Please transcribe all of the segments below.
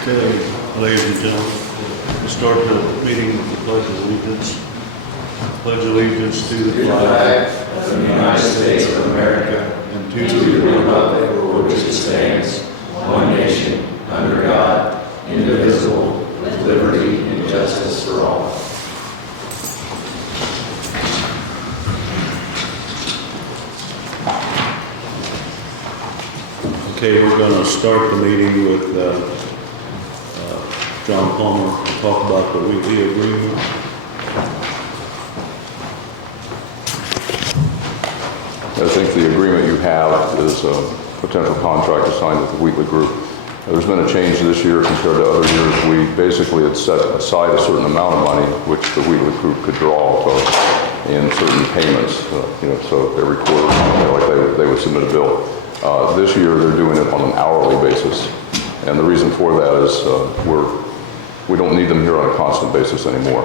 Okay, ladies and gentlemen, we start the meeting with the Pledge of Allegiance. Pledge allegiance to the flag of the United States of America and to the republic for which it stands, one nation, under God, indivisible, with liberty and justice for all. Okay, we're going to start the meeting with John Palmer to talk about the Wheatley Agreement. I think the agreement you have is a potential contract assigned with the Wheatley Group. There's been a change this year compared to other years. We basically had set aside a certain amount of money which the Wheatley Group could draw in certain payments, so every quarter, like they would submit a bill. This year they're doing it on an hourly basis, and the reason for that is we don't need them here on a constant basis anymore.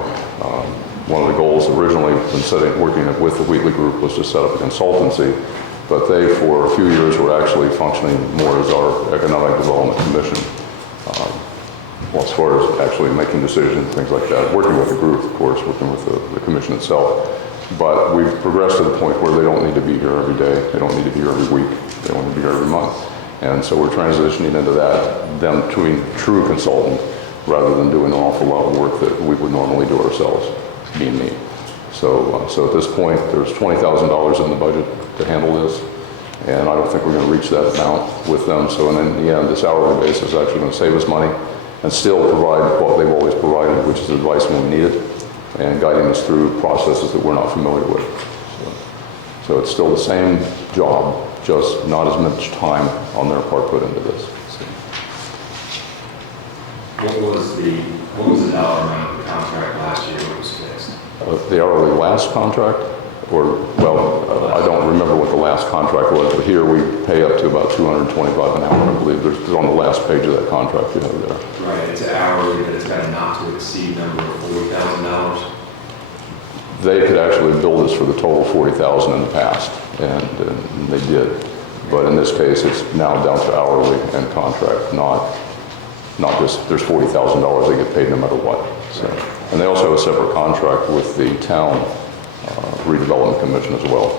One of the goals originally when working with the Wheatley Group was to set up a consultancy, but they for a few years were actually functioning more as our Economic Development Commission, as far as actually making decisions, things like that, working with the group, of course, working with the commission itself. But we've progressed to the point where they don't need to be here every day, they don't need to be here every week, they don't need to be here every month. And so we're transitioning into that, them to a true consultant, rather than doing an awful lot of work that we would normally do ourselves, being me. So at this point, there's $20,000 in the budget to handle this, and I don't think we're going to reach that amount with them. So in the end, this hourly basis is actually going to save us money and still provide what they've always provided, which is advice when we need it, and guiding us through processes that we're not familiar with. So it's still the same job, just not as much time on their part put into this. What was the dollar amount of the contract last year when it was fixed? The hourly last contract, I don't remember what the last contract was, but here we pay up to about $225 an hour, I believe. There's on the last page of that contract you have there. Right, it's hourly, but it's got a not to exceed number of $40,000. They could actually bill us for the total $40,000 in the past, and they did. But in this case, it's now down to hourly and contract, not just there's $40,000 they get paid no matter what. So, and they also have a separate contract with the town redevelopment commission as well.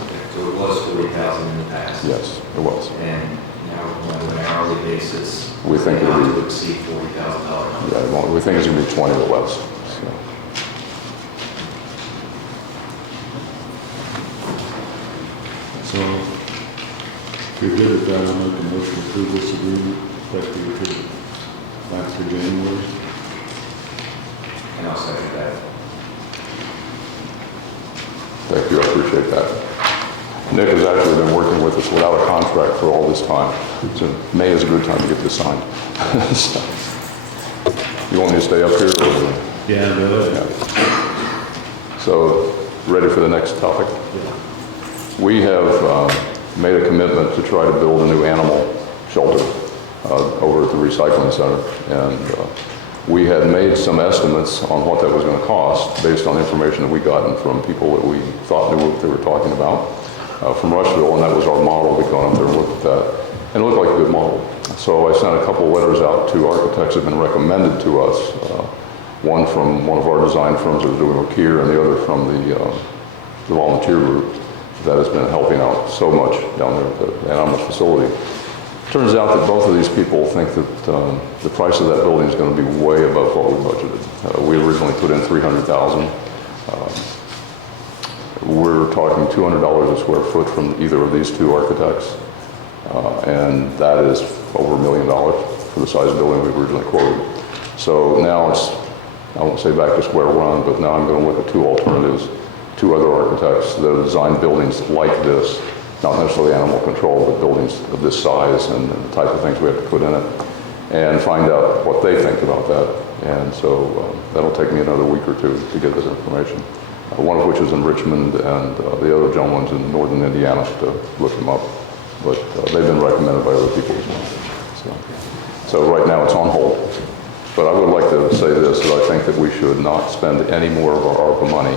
Okay, so it was $40,000 in the past. Yes, it was. And now on an hourly basis, We think not it'll be, to exceed $40,000. yeah, we think it's going to be 20 or less. So. So, if you're good with that, I'll make a motion to approve this agreement effective to back to January. And I'll second that. Thank you, I appreciate that. Nick has actually been working with us without a contract for all this time. So May is a good time to get this signed. So, you want me to stay up here? Or? Yeah, go ahead. Yeah. So, ready for the next topic? Yeah. We have made a commitment to try to build a new animal shelter over at the recycling center. And we had made some estimates on what that was going to cost based on information that we gotten from people that we thought knew what they were talking about from Rushville, and that was our model. We'd gone up there and looked at that, and it looked like a good model. So I sent a couple of letters out to architects that have been recommended to us, one from one of our design firms that are doing work here, and the other from the volunteer group that has been helping out so much down there at the animal facility. Turns out that both of these people think that the price of that building is going to be way above what we budgeted. We originally put in $300,000. We're talking $200 a square foot from either of these two architects, and that is over $1 million for the size of the building we originally quoted. So now it's, I won't say back to square one, but now I'm going to look at two alternatives, two other architects that have designed buildings like this, not necessarily animal control, but buildings of this size and the type of things we have to put in it, and find out what they think about that. And so that'll take me another week or two to get this information. One of which is in Richmond, and the other gentleman's in northern Indiana to look them up. But they've been recommended by other people as well. So right now it's on hold. But I would like to say this, that I think that we should not spend any more of our ARPA money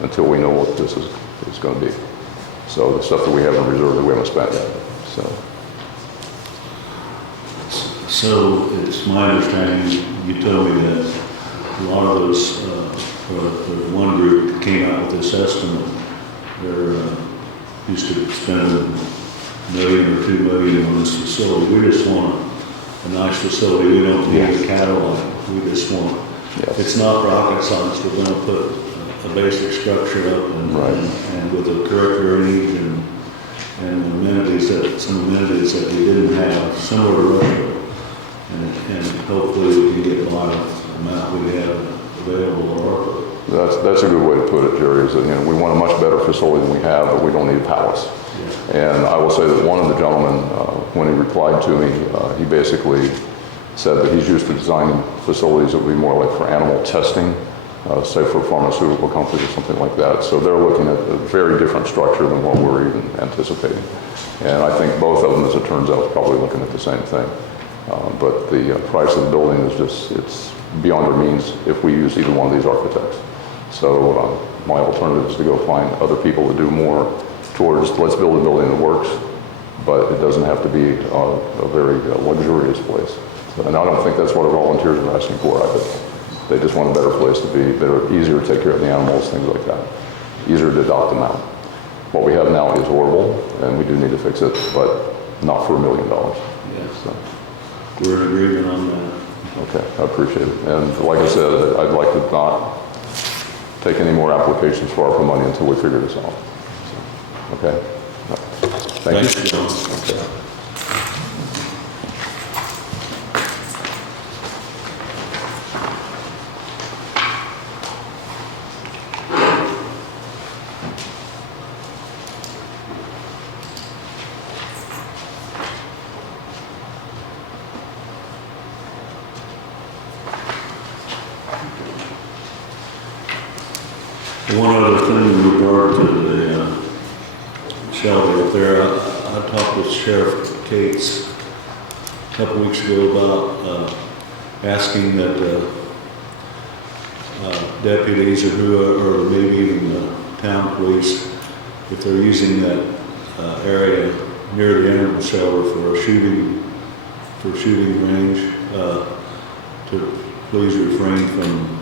until we know what this is going to be. So the stuff that we have in reserve that we haven't spent yet. So So it's my understanding, you told me that a lot of those, the one group that came out with this estimate, they're used to spending $1 million or $2 million on this facility. We just want a nice facility. We don't need a Cadillac. We just want, it's not rocket science. We're gonna put a basic structure up and with a correct drainage and amenities some amenities that we didn't have, similar to Russia. And hopefully we can get by the amount we have available or That's a good way to put it, Jerry, is that, we want a much better facility than we have, but we don't need a palace. Yeah. And I will say that one of the gentlemen, when he replied to me, he basically said that he's used to designing facilities that would be more like for animal testing, say for a pharmaceutical company or something like that. So they're looking at a very different structure than what we're even anticipating. And I think both of them, as it turns out, is probably looking at the same thing. But the price of the building is just, it's beyond our means if we use either one of these architects. So my alternative is to go find other people to do more towards, let's build a building that works, but it doesn't have to be a very luxurious place. So, and I don't think that's what our volunteers are asking for either. They just want a better place to be, better, easier to take care of the animals, things like that. Easier to adopt them out. What we have now is horrible, and we do need to fix it, but not for $1 million. Yes. So. We're in agreement on that. Okay, I appreciate it. And like I said, I'd like to not take any more applications for ARPA money until we figure this out. So, okay? Thank you. John. Okay. One other thing in regard to the shelter up there, I talked with Sheriff Cates a couple weeks ago about asking that deputies or maybe even the town police, if they're using that area near the animal shelter for a shooting range, to please refrain from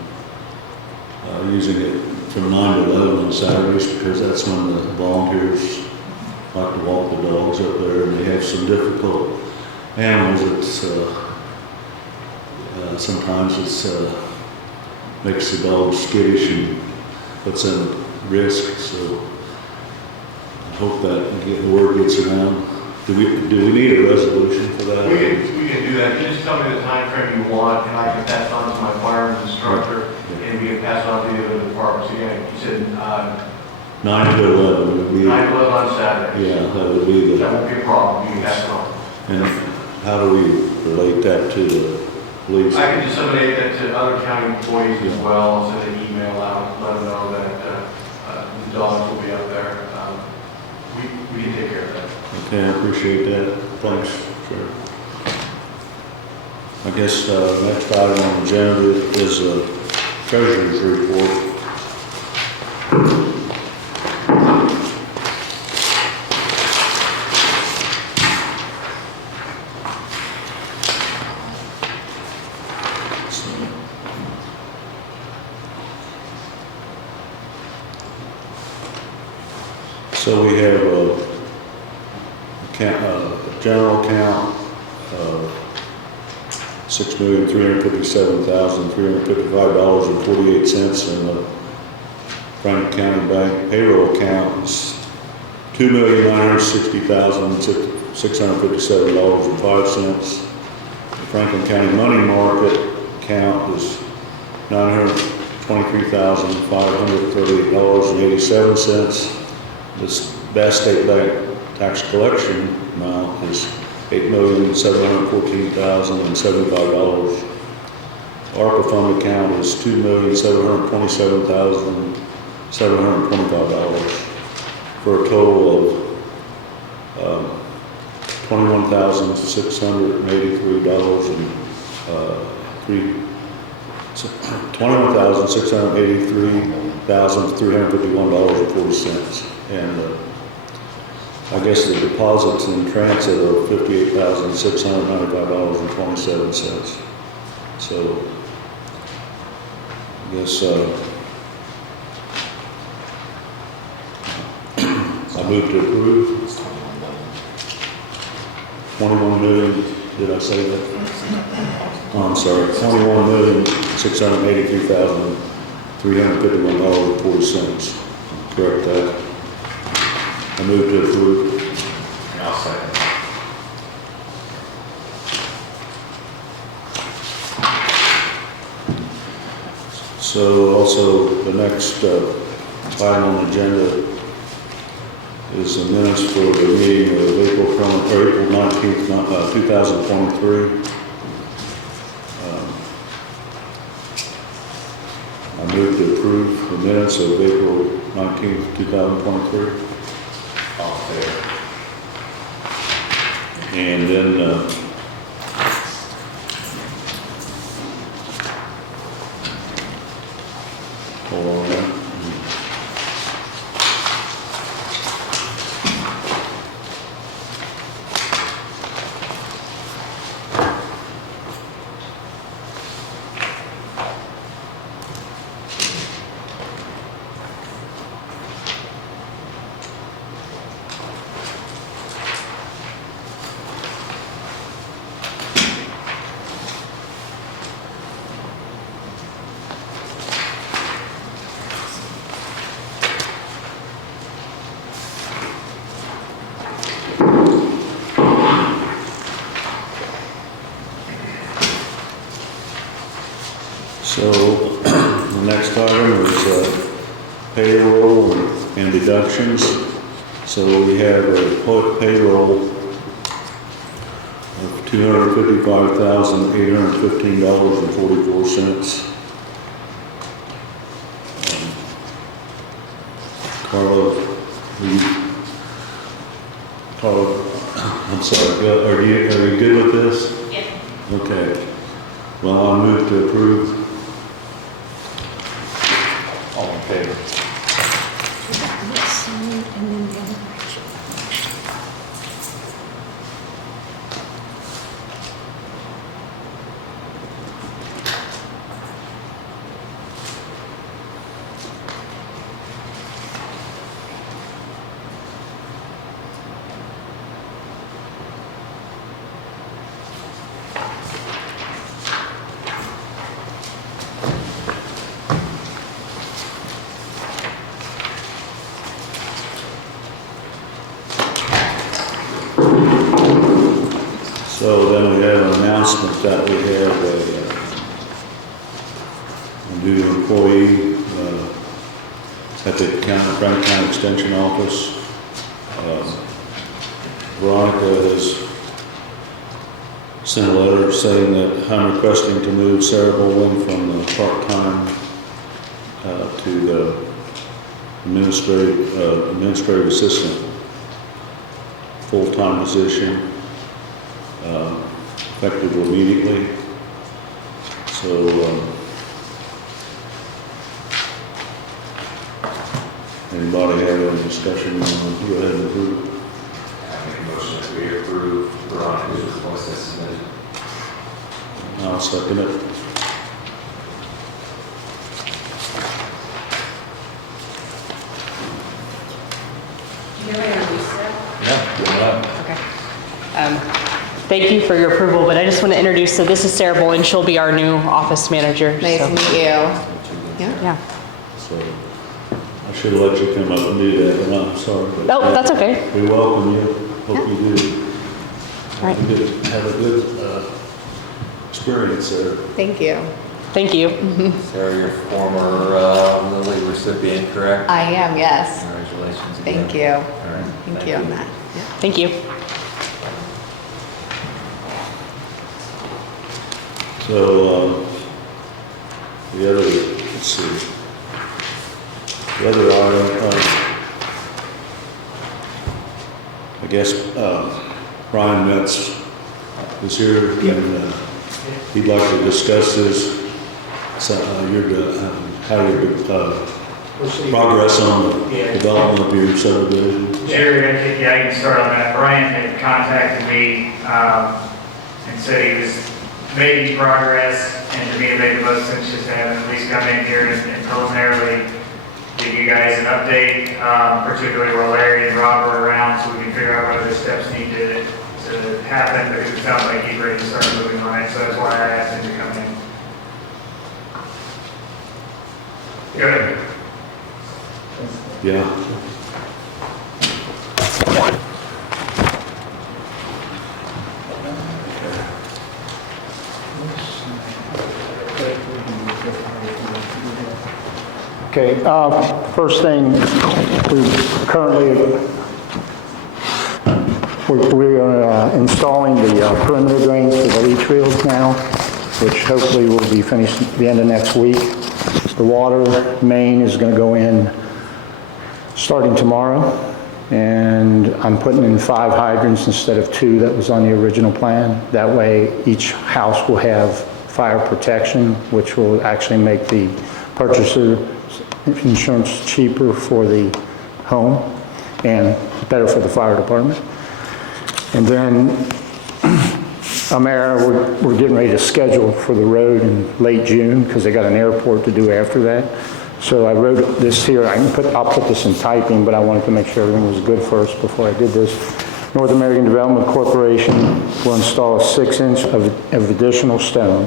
using it from 9 to 11 on Saturdays, because that's when the volunteers like to walk the dogs up there, and they have some difficult animals that sometimes makes the dogs skittish and puts them at risk. So I hope that word gets around. Do we need a resolution for that? We can do that. You just tell me the time frame you want, and I can pass on to my firearms instructor, and we can pass on to the other departments. Again, you said 9 to 11 would be. 9 to 11 on Saturday. Yeah, that would be That won't be a problem. You can pass it on. And how do we relate that to the police? I can disseminate that to other county employees as well. I'll send an email out, let them know that the dogs will be up there. We can take care of that. Okay, I appreciate that. Thanks, Sheriff. I guess next item on the agenda is a treasurer's report. So we have a general account of $6,357,355.48, and the Franklin County Bank payroll account is $2,960,657.05. The Franklin County money market account is $923,538.87. This Bass State Bank tax collection amount is $8,714,075. ARPA fund account is $2,727,725, for a total of $21,683,351.40. And I guess the deposits in transit are $58,695.27. So, I guess, I move to approve. 21 million, did I say that? Oh, I'm sorry, $21,683,351.40. Correct that. I move to approve. And I'll second. So also, the next item on the agenda is the minutes for the meeting of April 19th, 2023. I move to approve the minutes of April 19th, 2023. All in favor? And then, hold on a minute. So, the next item is payroll and deductions. So we have a payroll of $255,815.44. Carla, I'm sorry, are you good with this? Yeah. Okay. Well, I move to approve. All in favor? So then we have an announcement that we have a new employee at the Franklin County Extension Office. Veronica has sent a letter saying that I'm requesting to move Sara Bowling from the part-time to the administrative assistant full-time position. Effective immediately. So, anybody have any discussion? Go ahead and approve. I make a motion that we approve Veronica's request as submitted. I'll second it. Do you have any use there? Yeah, good luck. Okay. Thank you for your approval, but I just want to introduce, so this is Sara Bowling, she'll be our new office manager. Nice so- to meet you. Yeah. So, I should have let you come up and do that, but I'm sorry. But No, that's okay. We welcome you. Hope you do. All right. Have a good experience there. Thank you. Thank you. Sarah, your former Lilly recipient, correct? I am, yes. Congratulations again. Thank you. All right. Thank you on that. Thank you. So, the other, let's see. The other item, I guess, Brian Metz is here, and he'd like to discuss this, so, how you're progress on the development of your subdivision? Jerry, I can start on that. Brian had contacted me and said he was making progress, and to me it made the most sense just to have him at least come in here and preliminarily give you guys an update, particularly while Larry and Rob are around, so we can figure out what other steps need to happen, because it sounds like he's ready to start moving on it, so that's why I asked him to come in. Good. Yeah. Okay, first thing, we are installing the perimeter drains for the leach fields now, which hopefully will be finished at the end of next week. The water main is going to go in starting tomorrow, and I'm putting in 5 hydrants instead of 2 that was on the original plan. That way each house will have fire protection, which will actually make the purchaser insurance cheaper for the home and better for the fire department. And then we're getting ready to schedule for the road in late June because they got an airport to do after that. So I wrote this here. I'll put this in typing, but I wanted to make sure everything was good first before I did this. North American Development Corporation will install a 6-inch of additional stone.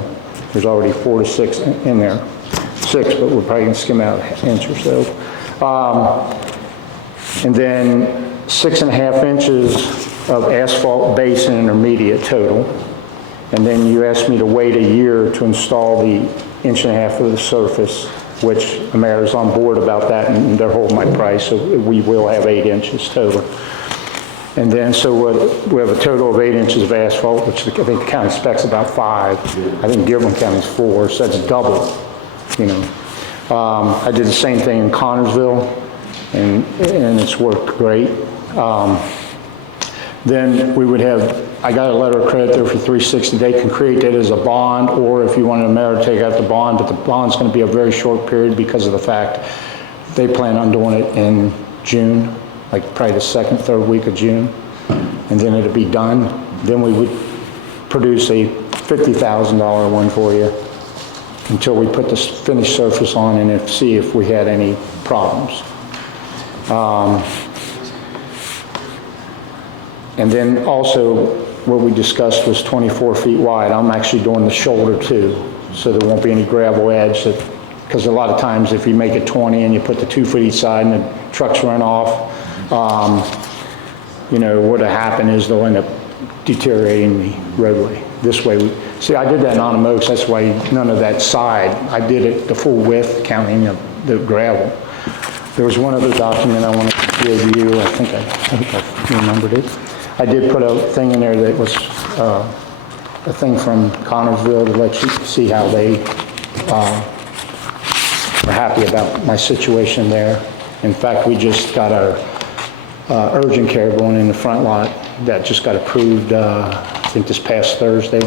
There's already 4 to 6 in there. 6, but we're probably going to skim out an inch or so. And then 6.5 inches of asphalt base and intermediate total. And then you asked me to wait a year to install the 1.5 inches of the surface, which the mayor is on board about that, and they're holding my price, so we will have 8 inches total. And then, so we have a total of 8 inches of asphalt, which I think the county specs about 5. I think Dearborn County's 4, so that's double. You know, I did the same thing in Connorsville, and it's worked great. Then we would have, I got a letter of credit there for $360. They can create that as a bond, or if you wanted the mayor to take out the bond, but the bond's going to be a very short period because of the fact they plan on doing it in June, like probably the 2nd, 3rd week of June, and then it'll be done. Then we would produce a $50,000 one for you until we put the finished surface on and see if we had any problems. And then also what we discussed was 24 feet wide. I'm actually doing the shoulder too, so there won't be any gravel edge, because a lot of times if you make it 20 and you put the 2 foot each side and the trucks run off, you know, what'll happen is they'll end up deteriorating the roadway. This way, see, I did that in Autumn Oaks, that's why none of that side. I did it the full width, counting the gravel. There was one other document I wanted to give you. I think I remembered it. I did put a thing in there that was a thing from Connorsville to let you see how they are happy about my situation there. In fact, we just got our urgent care going in the front lot that just got approved, I think this past Thursday.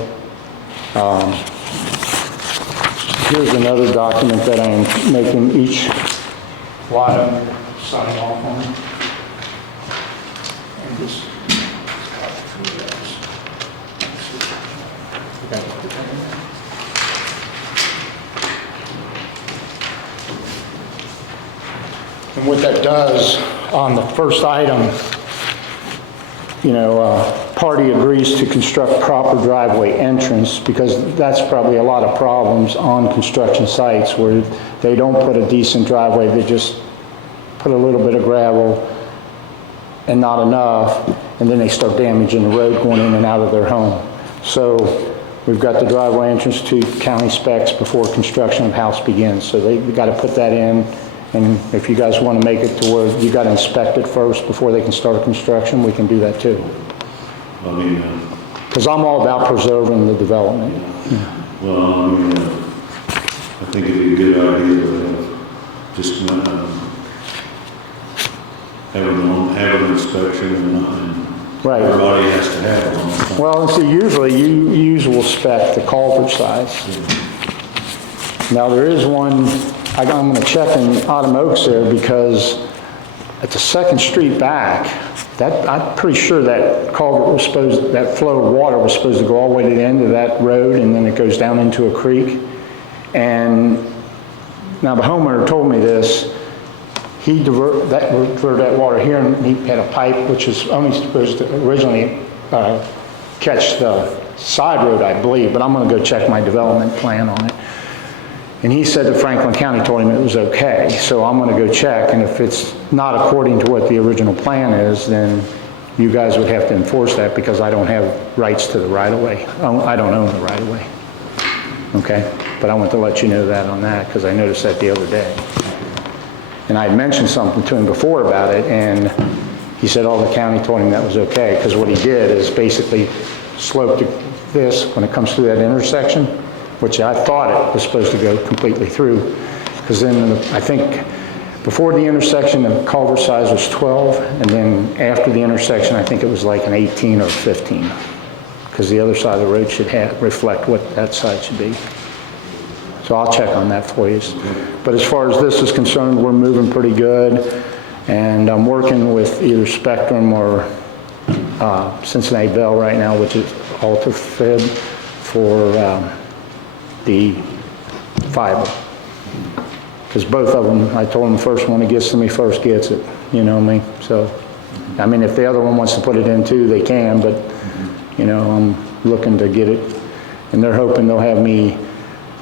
Here's another document that I'm making each lot owner sign off on. And just and what that does on the first item, you know, party agrees to construct proper driveway entrance, because that's probably a lot of problems on construction sites where they don't put a decent driveway, they just put a little bit of gravel and not enough, and then they start damaging the road going in and out of their home. So we've got the driveway entrance to county specs before construction of house begins, so they've got to put that in. And if you guys want to make it to where you got to inspect it first before they can start construction, we can do that too. I mean, Because I'm all about preserving the development. well, I mean, I think it'd be a good idea to just have an inspection and Right. everybody has to have one. Well, and see, usually you will spec the culvert size. Now, there is one I'm gonna check in Autumn Oaks there because at the Second Street back, I'm pretty sure that culvert was that flow of water was supposed to go all the way to the end of that road and then it goes down into a creek. And now the homeowner told me this, he diverted that water here and he had a pipe which is only supposed to originally catch the side road, I believe, but I'm gonna go check my development plan on it. And he said that Franklin County told him it was okay, so I'm gonna go check, and if it's not according to what the original plan is, then you guys would have to enforce that because I don't have rights to the right-of-way. I don't own the right-of-way, okay? But I want to let you know that on that, because I noticed that the other day. And I had mentioned something to him before about it, and he said, the county told him that was okay, because what he did is basically sloped this when it comes through that intersection, which I thought it was supposed to go completely through, because then I think before the intersection, the culvert size was 12, and then after the intersection, I think it was like an 18 or 15, because the other side of the road should reflect what that side should be. So I'll check on that for you. But as far as this is concerned, we're moving pretty good, and I'm working with either Spectrum or Cincinnati Bell right now, which is Alta Fib for the fiber. Because both of them, I told them the first one that gets to me first gets it, you know what I mean? So, I mean, if the other one wants to put it in too, they can, but, you know, I'm looking to get it, and they're hoping they'll have me,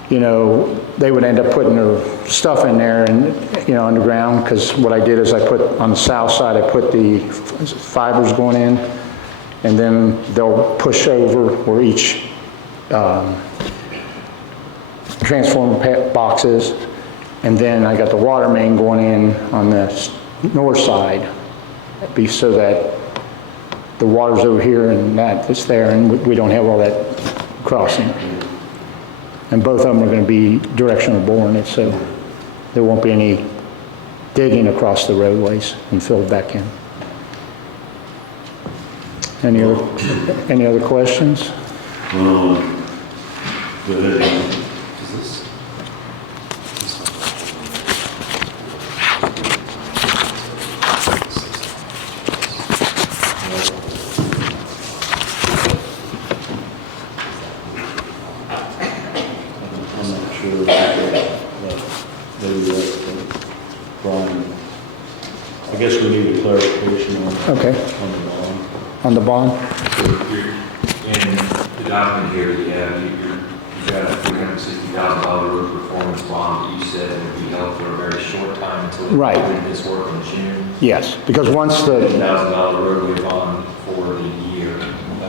you know, they would end up putting their stuff in there and, you know, underground, because what I did is I put, on the south side, I put the fibers going in, and then they'll push over where each transformer boxes, and then I got the water main going in on the north side, so that the water's over here and it's there, and we don't have all that crossing. And both of them are going to be directional boring it, so there won't be any digging across the roadways and filled back in. Any other questions? Go ahead. I guess we need a clarification on Okay. on the bond. On the bond? In the document here, you've got a $360,000 road performance bond that you said would be held for a very short time until we Right. complete this work in June. Yes, because once the, $1,000 roadway bond for the year.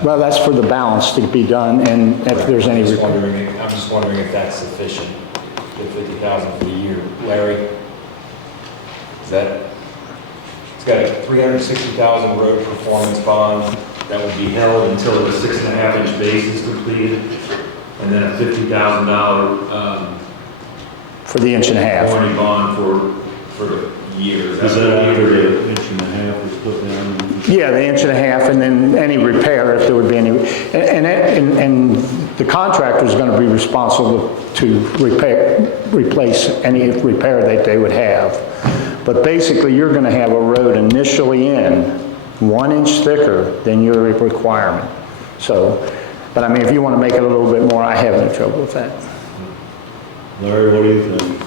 well, that's for the balance to be done, and if there's any, I'm just wondering if that's sufficient, the $50,000 for the year. Larry, is that, it's got a $360,000 road performance bond that would be held until the 6.5-inch base is completed, and then a $50,000 for the inch and a half. warranty bond for the year. Is that after the inch and a half is put down? Yeah, the inch and a half, and then any repair, if there would be any, and the contractor is going to be responsible to replace any repair that they would have. But basically, you're going to have a road initially in 1 inch thicker than your requirement. So, but I mean, if you want to make it a little bit more, I have no trouble with that. Larry, what do you think?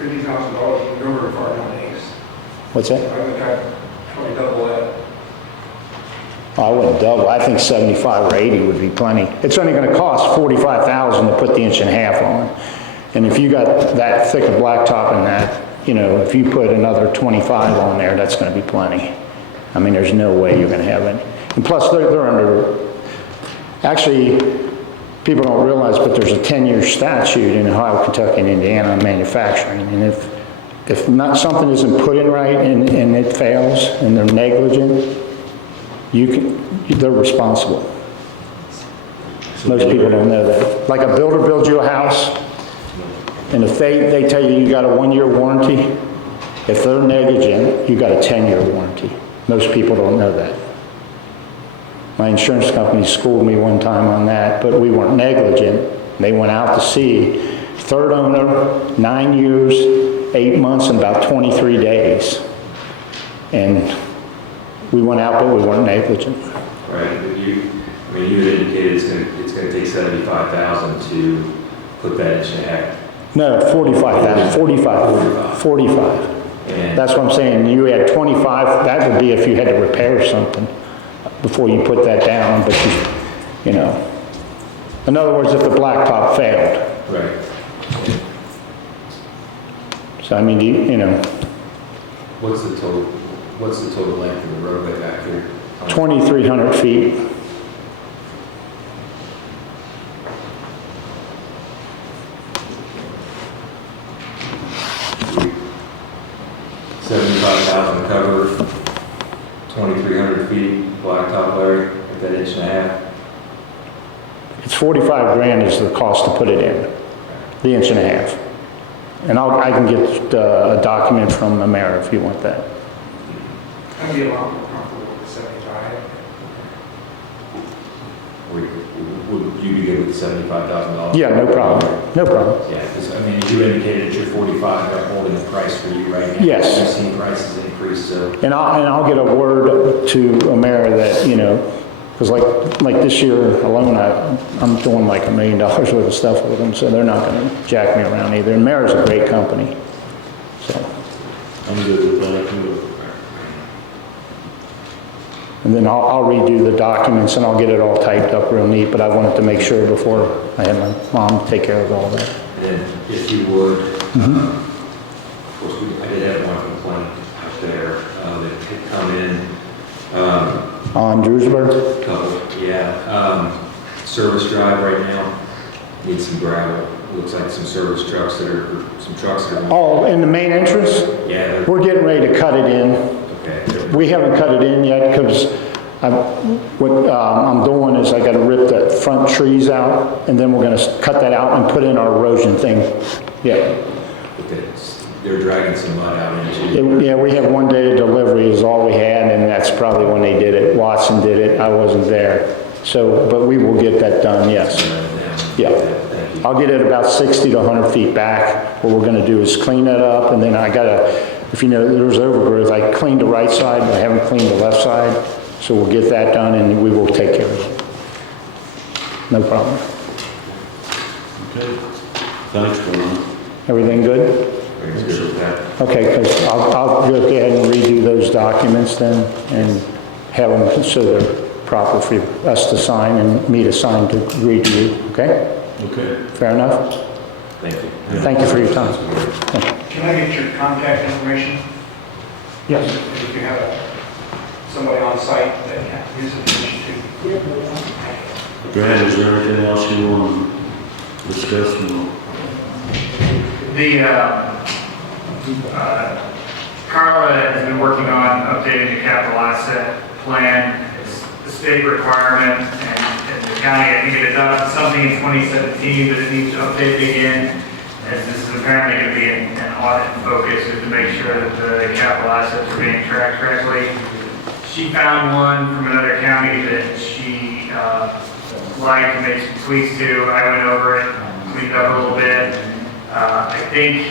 $50,000 number for our days. What's that? I would have 20 double that. I wouldn't double. I think 75 or 80 would be plenty. It's only going to cost $45,000 to put the inch and a half on. And if you got that thick of blacktop in that, you know, if you put another 25 on there, that's going to be plenty. I mean, there's no way you're going to have any. And plus, they're under, actually, people don't realize, but there's a 10-year statute in Ohio, Kentucky, and Indiana on manufacturing. And if not something isn't put in right and it fails and they're negligent, they're responsible. Most people don't know that. Like a builder builds you a house, and if they tell you got a 1-year warranty, if they're negligent, you got a 10-year warranty. Most people don't know that. My insurance company schooled me one time on that, but we weren't negligent. They went out to see, Third owner, 9 years, 8 months, and about 23 days. And we went out, but we weren't negligent. Right, but you had indicated it's gonna take 75,000 to put that inch and a half. No, 45,000, 45. And That's what I'm saying, you had 25, that would be if you had to repair something before you put that down, but you know. In other words, if the blacktop failed. right, So I mean, you know, what's the total length of the roadway back here? 2,300 feet. $75,000 cover, 2,300 feet blacktop, Larry, at that inch and a half. It's 45 grand is the cost to put it in, the inch and a half. And I can get a document from the mayor if you want that. I'd be a lot more comfortable with 75. Would you be good with $75,000? Yeah, no problem, no problem. Yeah, because, I mean, you indicated you're 45, they're holding the price for you right now. Yes. We've seen prices increase, so. And I'll get a word to a mayor that, you know, because like this year alone, I'm doing like $1 million worth of stuff with them, so they're not going to jack me around either. And Mayor's a great company, so. I'm good with that, too. And then I'll redo the documents and I'll get it all typed up real neat, but I wanted to make sure before I had my mom take care of all that. And then, if you would, of course, I did have one complaint out there that had come in. On Drewersburg? Couple, yeah. Service drive right now, needs some gravel. Looks like some service trucks that are, some trucks that are. Oh, in the main entrance? Yeah, they're, We're getting ready to cut it in. okay. We haven't cut it in yet because what I'm doing is I got to rip the front trees out and then we're going to cut that out and put in our erosion thing. Yeah. They're dragging some mud out into. Yeah, we have 1 day of delivery is all we had, and that's probably when they did it. Watson did it, I wasn't there. So, but we will get that done, yes. Yeah. I'll get it about 60 to 100 feet back. What we're gonna do is clean that up, and then I gotta, if you know, there's overgrowth, I cleaned the right side, but I haven't cleaned the left side. So we'll get that done, and we will take care of it. No problem. Okay. Thanks, Brian. Everything good? Everything's good with that. Okay, because I'll go ahead and redo those documents then and have them so they're proper for us to sign and me to sign to agree to you, okay? Okay. Fair enough? Thank you. Thank you for your time. Can I get your contact information? Yes. If you have somebody on site that can use information too. Grant, is there anything else you want to discuss? Carla has been working on updating the capital asset plan. It's the state requirement, and the county, I think it adopted something in 2017, but it needs to update it again, as this is apparently going to be an audit focus, is to make sure that the capital assets are being tracked correctly. She found one from another county that she liked and made some tweaks to. I went over it, cleaned it up a little bit. I think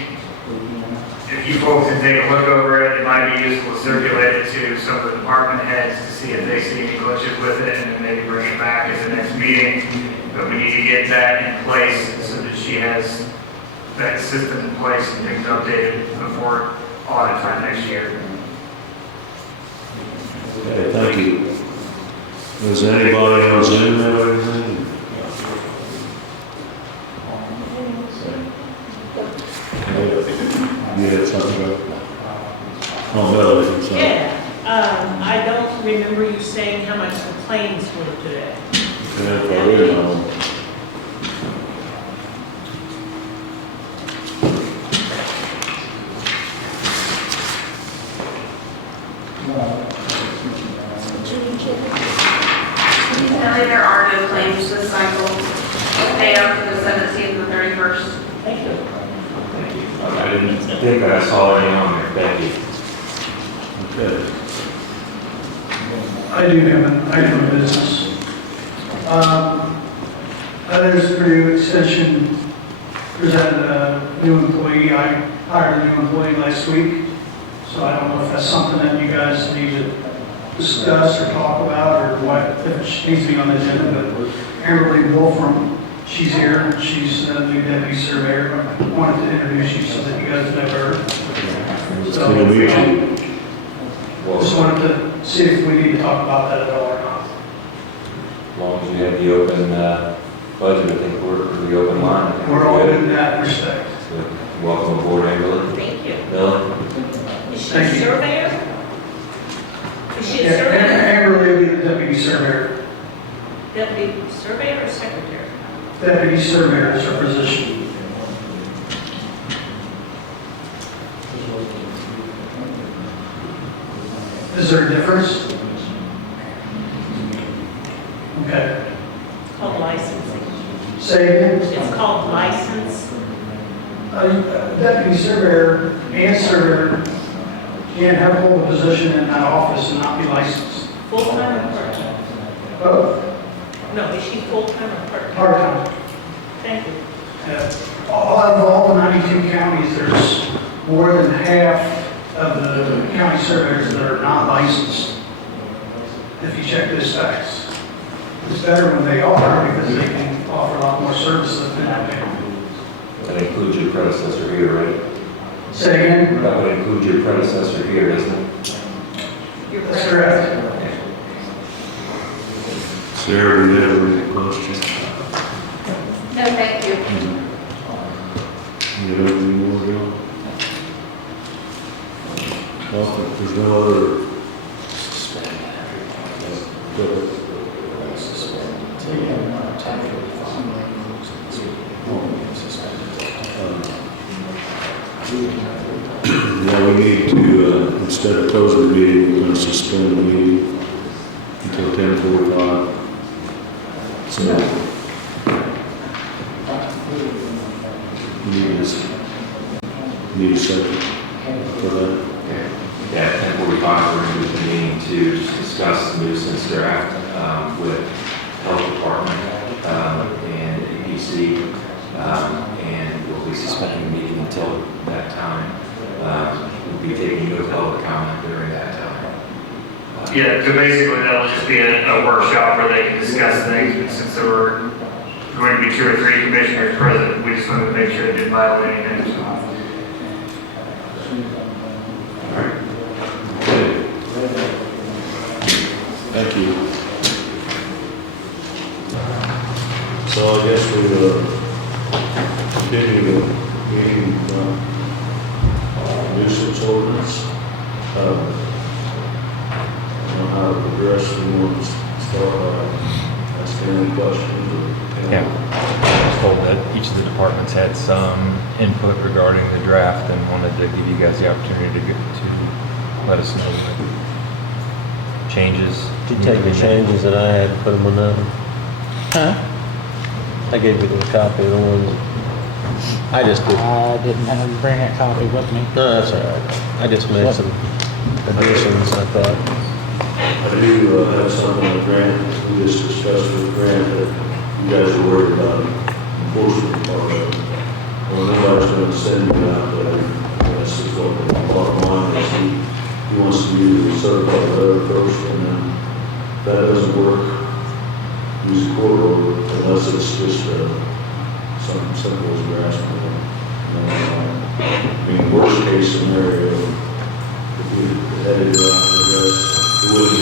if you folks can take a look over it, it might be useful to circulate it to some of the department heads to see if they see any glitches with it, and then maybe bring it back at the next meeting. But we need to get that in place so that she has that system in place and things updated before audit time next year. Okay, thank you. Does anybody on Zoom have anything? You had something about? Oh, Melody, sorry. Yeah, I don't remember you saying how much the claims were today. Yeah, for real. Apparently there are no claims this cycle. Pay out for the 17th and 31st. Thank you. I didn't think that I saw any on there, thank you. Okay. I do have an item of business. Others through extension presented a new employee. I hired a new employee last week, so I don't know if that's something that you guys need to discuss or talk about, or what, if it needs to be on the agenda, but Amberly Wolfram, she's here, she's the new deputy surveyor. I wanted to introduce you so that you guys know her. So, Good to meet you. just wanted to see if we need to talk about that at all or not. As long as we have the open budget, I think we're the open line. I think We're all good. good in that respect. So, welcome aboard, Amberly. Thank you. Millie? Is she Thank a you. surveyor? Is she Yeah, a surveyor? Amberly will be the deputy surveyor. Deputy surveyor or secretary? Deputy surveyor is her position. Is there a difference? Okay. It's called licensing. Say again? It's called license. Deputy surveyor and surveyor can have a hold position in that office and not be licensed. Full-time or part-time? Both, No, is she full-time or part-time? part-time. Thank you. Out of all the 92 counties, there's more than half of the county surveyors that are not licensed. If you check this tax. It's better when they are because they can offer a lot more services than that. That includes your predecessor here, right? Say again? That would include your predecessor here, doesn't it? Your That's president. correct. Sarah, do you have any questions? No, thank you. You have any more, Bill? Well, if there's no other. Go ahead. Yeah, we need to, instead of closing the meeting, we're going to suspend the meeting until 10:45. So, need a second for that. Yeah, at 10:45, we're going to be meeting to discuss the nuisance draft with Health Department and EPC, and we'll be suspending the meeting until that time. We'll be taking no public comment during that time. Yeah, so basically that'll just be a workshop where they can discuss things, but since there were going to be 2 or 3 commissioners present, we just wanted to make sure it didn't violate anything. So. Okay. Thank you. So I guess we continue the meeting, nuisance ordinance. I don't know how to progress, we want to start by asking any questions or. Yeah, I was told that each of the departments had some input regarding the draft and wanted to give you guys the opportunity to let us know the changes. Did you take the changes that I had, put them on that one? Huh? I gave you the copy of the ones. I just did. I didn't have to bring that copy with me. No, that's all right. I just made some additions, I thought. I do have some on the grant, we just discussed with Grant that you guys are worried about enforcement part of it. Well, nobody's going to send you out there, that's just what the bottom line is. He wants to use a certified letter first, and then if that doesn't work, use a court order, unless it's just something simple as you're asking for. I mean, worst case scenario, if we headed out, I guess, it would be a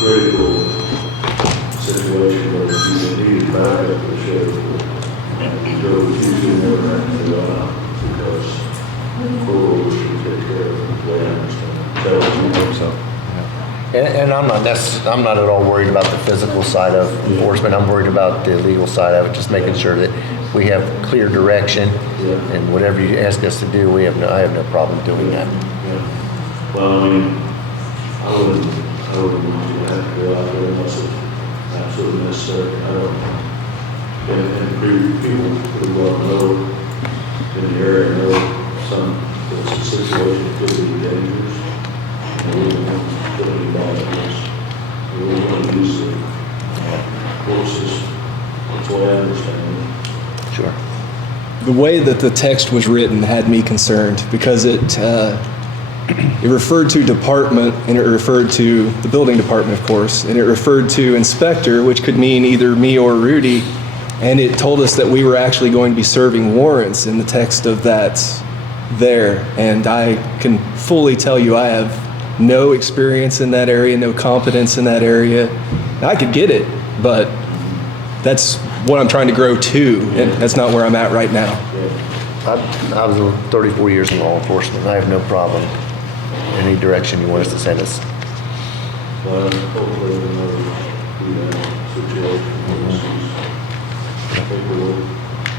critical situation where if you needed backup to the sheriff, you go, usually never have to go out because court orders should take care of it, the way I understand it. Is that what you think? So. And I'm not at all worried about the physical side of enforcement. I'm worried about the legal side of it, just making sure that we have clear direction, and whatever you ask us to do, I have no problem doing that. Yeah. Well, I mean, I wouldn't want you to have to go out there unless it's absolutely necessary. I don't, and people pretty well know in the area, know it's a situation that could be dangerous. And we don't want to put anybody in this. We don't want to use the court system. That's the way I understand it. Sure. the way that the text was written had me concerned because it referred to department and it referred to the building department, of course, and it referred to inspector, which could mean either me or Rudy, and it told us that we were actually going to be serving warrants in the text of that there. And I can fully tell you I have no experience in that area, no competence in that area. I could get it, but that's what I'm trying to grow to, and that's not where I'm at right now. I was 34 years in law enforcement. I have no problem any direction you want us to send us. Well, hopefully another situation.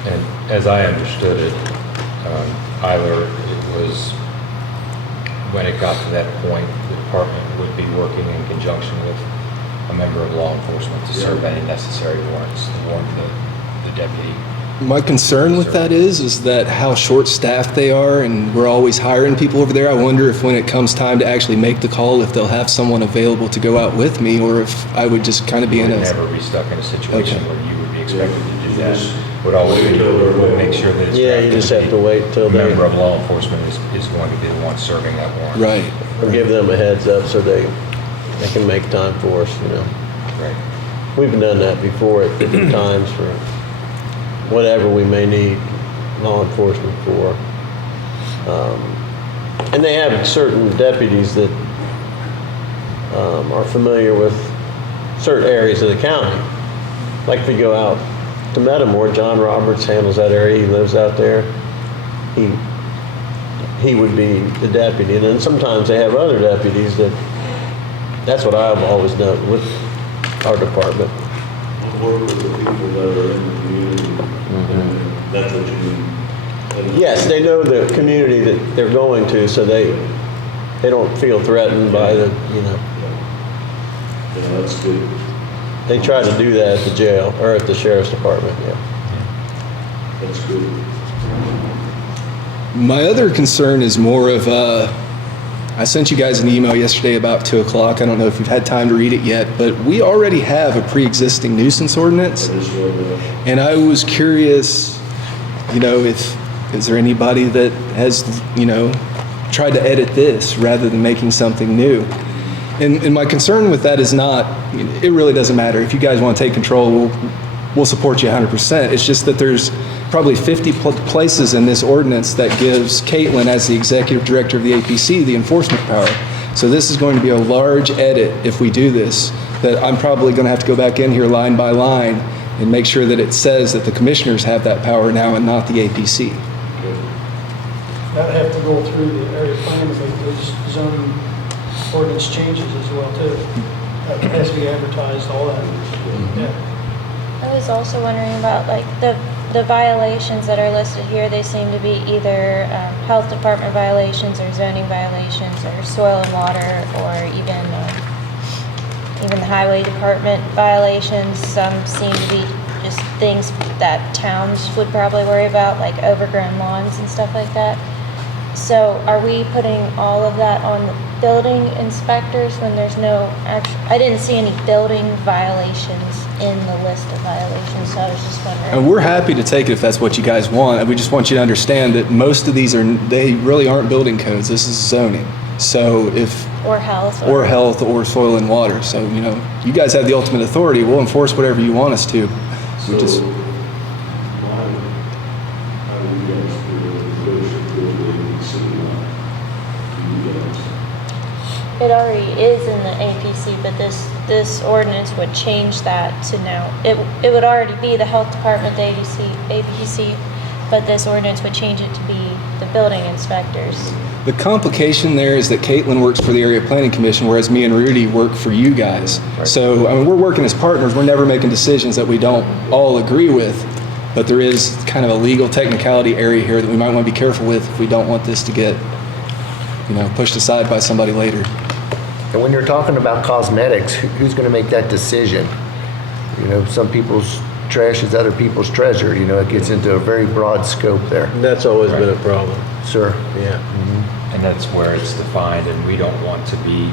And as I understood it, either it was, when it got to that point, the department would be working in conjunction with a member of law enforcement to serve any necessary warrants, to warrant the deputy. My concern with that is that how short-staffed they are, and we're always hiring people over there. I wonder if when it comes time to actually make the call, if they'll have someone available to go out with me, or if I would just kind of be in a... Never be stuck in a situation where you would be expected to do that. Would always be, would make sure that it's... Yeah, you just have to wait till a member of law enforcement is going to be the one serving that warrant. Right. Or give them a heads up so they can make time for us, you know. Right. We've done that before at different times for whatever we may need law enforcement for. And they have certain deputies that are familiar with certain areas of the county. Like if you go out to Metamore, John Roberts handles that area. He lives out there. He would be the deputy. And then sometimes they have other deputies that's what I've always done with our department. Work with the people that are in the community, and that's what you mean. Yes, they know the community that they're going to, so they don't feel threatened by the, you know. Yeah, that's good. They try to do that at the jail, or at the sheriff's department, yeah. That's good. My other concern is more of, I sent you guys an email yesterday about 2 o'clock. I don't know if you've had time to read it yet, but we already have a pre-existing nuisance ordinance. And I was curious, is there anybody that has, tried to edit this rather than making something new? And my concern with that is not, it really doesn't matter. If you guys want to take control, we'll support you 100%. It's just that there's probably 50 places in this ordinance that gives Caitlin, as the executive director of the APC, the enforcement power. So this is going to be a large edit if we do this, that I'm probably going to have to go back in here line by line and make sure that it says that the commissioners have that power now and not the APC. That'd have to go through the area plan to make those zoning ordinance changes as well too. That has to be advertised, all that. Yeah. I was also wondering about like the violations that are listed here. They seem to be either health department violations or zoning violations or soil and water or even the highway department violations. Some seem to be just things that towns would probably worry about, like overgrown lawns and stuff like that. So are we putting all of that on the building inspectors when there's no actual, I didn't see any building violations in the list of violations, so I was just wondering. And we're happy to take it if that's what you guys want. We just want you to understand that most of these they really aren't building codes. This is zoning. So or health. Or health or soil and water. So, you guys have the ultimate authority. We'll enforce whatever you want us to. So, how do you guys feel It already is in the APC, but this ordinance would change that to now. It would already be the health department, the APC, but this ordinance would change it to be the building inspectors. The complication there is that Caitlin works for the Area Planning Commission, whereas me and Rudy work for you guys. Right. So, we're working as partners. We're never making decisions that we don't all agree with, but there is kind of a legal technicality area here that we might want to be careful with if we don't want this to get, pushed aside by somebody later. And when you're talking about cosmetics, who's going to make that decision? Some people's trash is other people's treasure. It gets into a very broad scope there. That's always been a problem. Sure. Yeah. Mm-hmm. And that's where it's defined, and we don't want to be,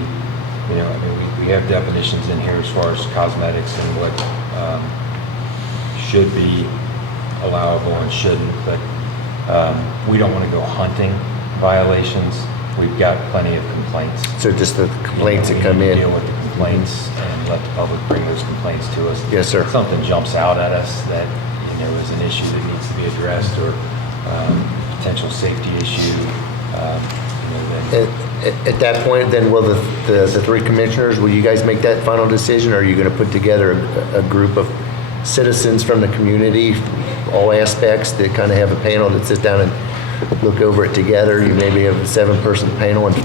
we have definitions in here as far as cosmetics and what should be allowable and shouldn't, but We don't want to go hunting violations. We've got plenty of complaints. So just the complaints that come We need in? to deal with the complaints and let the public bring those complaints to us. Yes, sir. If something jumps out at us that, is an issue that needs to be addressed, or potential safety issue, then At that point, then will the three commissioners, will you guys make that final decision? Or are you going to put together a group of citizens from the community, all aspects, that kind of have a panel that sit down and look over it together? You maybe have a 7-person panel and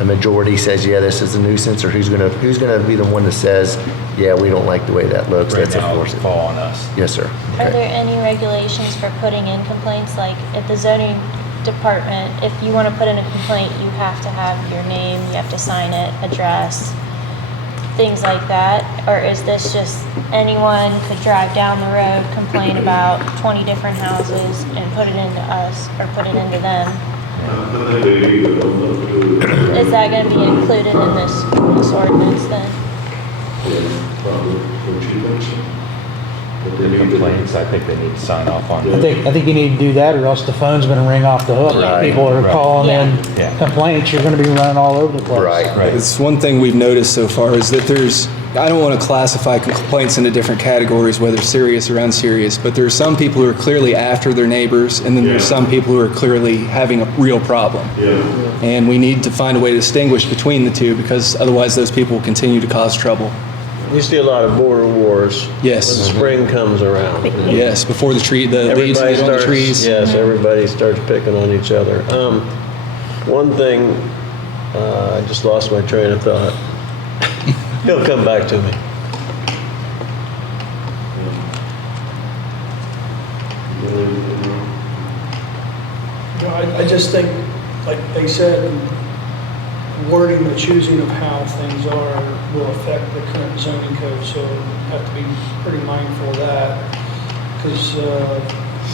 a majority says, yeah, this is a nuisance, or who's going to be the one that says, yeah, we don't like the way that looks, right let's now enforce it it? would fall on us. Yes, sir. Are Okay. there any regulations for putting in complaints? Like at the zoning department, if you want to put in a complaint, you have to have your name, you have to sign it, address, things like that? Or is this just anyone could drive down the road, complain about 20 different houses and put it into us or put it into them? Is that going to be included in this ordinance then? The complaints, I think they need to sign off on. I think you need to do that, or else the phone's gonna ring off the hook. Right. People are Right. calling in Yeah. complaints, you're gonna be running all over the place. Right. Right. It's one thing we've noticed so far is that I don't want to classify complaints into different categories, whether serious or unserious, but there are some people who are clearly after their neighbors, and then there's some people who are clearly having a real problem. Yeah. And we need to find a way to distinguish between the two, because otherwise those people will continue to cause trouble. You see a lot of border wars. Yes. When spring comes around. Yes, before the leaves Everybody get on the starts, trees. yes, everybody starts picking on each other. One thing, I just lost my train of thought. He'll come back to me. I just think, like they said, wording or choosing of how things are will affect the current zoning code, so have to be pretty mindful of that, because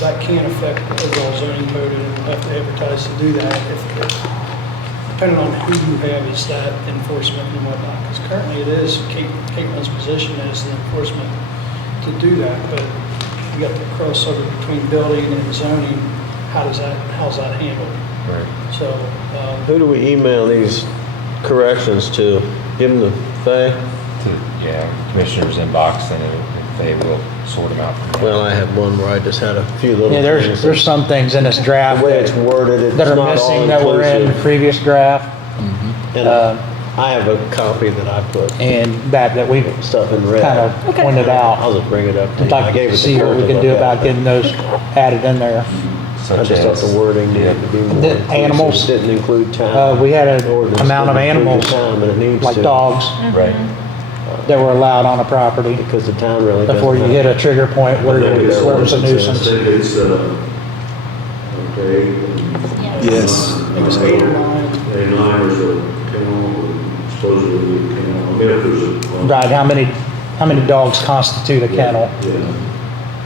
that can affect the overall zoning code, and we'll have to advertise to do that if depending on who you have is that enforcement and whatnot, because currently it is Caitlin's position as the enforcement to do that, but you got the crossover between building and zoning. How's that handled? Right. So, Who do we email these corrections to? Give them to Faye? Commissioner's inbox, and they will sort them out from there. Well, I have one where I just had a few little Yeah, things. there's some things in this draft The way it's worded, that it's are not missing that were in the all-inclusive. previous draft. And I have a copy that I put And that we've stuff in red. kind of pointed out. I'll just bring it up to I'd you. I like gave to it see what we Kurt can to do look about at. getting those added in there. I just thought the wording needed to be more The inclusive. animals. Didn't include town. We had an Ordinance amount of didn't include animals, town, but it needs like to, dogs, Right. that were allowed on a property Because the town really doesn't. before you have- hit a trigger point where it was a nuisance. It's, okay. Yes. I think it's 8 or 9. A9 or so, supposedly a kennel. I mean, if there's a. Right, how many dogs constitute a kennel,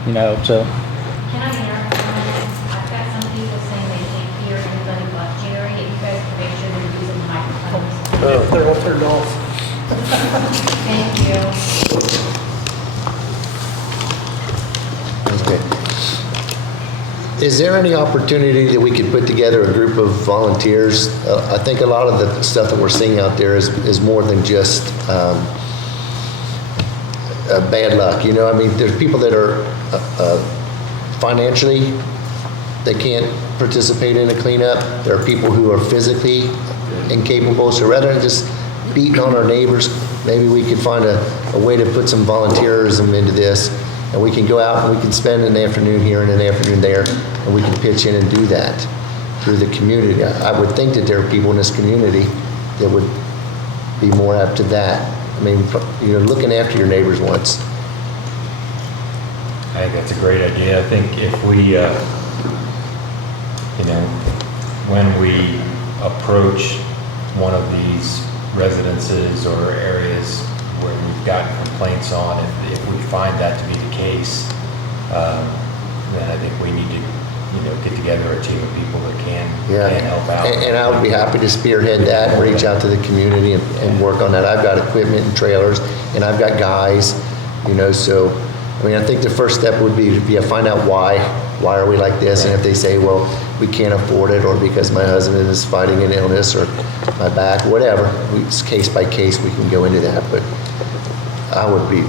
Yeah. so. Can I interrupt for a minute? I've got some people saying they can't hear anybody but Jerry, and you guys can make sure they're using microphones. They're all turned off. Thank you. Okay. Is there any opportunity that we could put together a group of volunteers? I think a lot of the stuff that we're seeing out there is more than just bad luck. I mean, there's people that are financially, they can't participate in a cleanup. There are people who are physically incapable. So rather than just beating on our neighbors, maybe we could find a way to put some volunteerism into this. And we can go out and we can spend an afternoon here and an afternoon there, and we can pitch in and do that through the community. I would think that there are people in this community that would be more apt to that. I mean, looking after your neighbors once. I think that's a great idea. I think if we, when we approach one of these residences or areas where we've gotten complaints on, if we find that to be the case, then I think we need to, get together a team of people that can help out. And I would be happy to spearhead that and reach out to the community and work on that. I've got equipment and trailers, and I've got guys, so I mean, I think the first step would be to find out why are we like this? And if they say, well, we can't afford it, or because my husband is fighting an illness, or my back, whatever, it's case by case, we can go into that. But I would be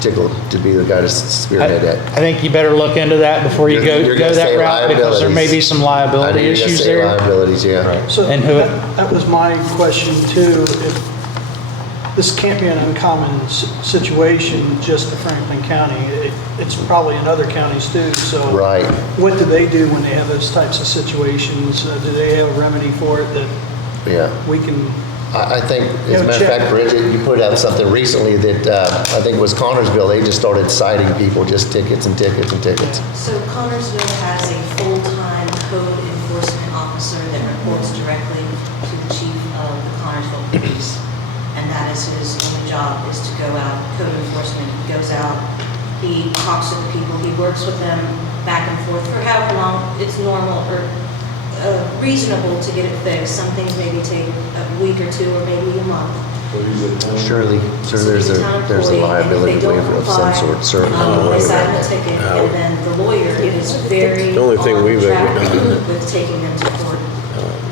tickled to be the guy to spearhead that. I think you better look into that before you You're go gonna that say route, because there may be some liability issues there. Liabilities, yeah. So And who- that was my question too. If this can't be an uncommon situation just for Franklin County. It's probably in other counties too. So Right. what do they do when they have those types of situations? Do they have a remedy for it that Yeah. we can? I think, as a matter of check. fact, Bridget, you put out something recently that I think was Connorsville. They just started citing people, just tickets and tickets and tickets. So Connorsville has a full-time code enforcement officer that reports directly to the chief of the Connorsville Police. And that is his only job, is to go out, code enforcement. He goes out, he talks to the people, he works with them back and forth for however long it's normal or reasonable to get it fixed. Some things maybe take a week or two or maybe a month. Surely, there's a liability waiver of some sort, certainly. They sign a ticket, and then the lawyer is very The only thing we've ever on track done. with taking them to court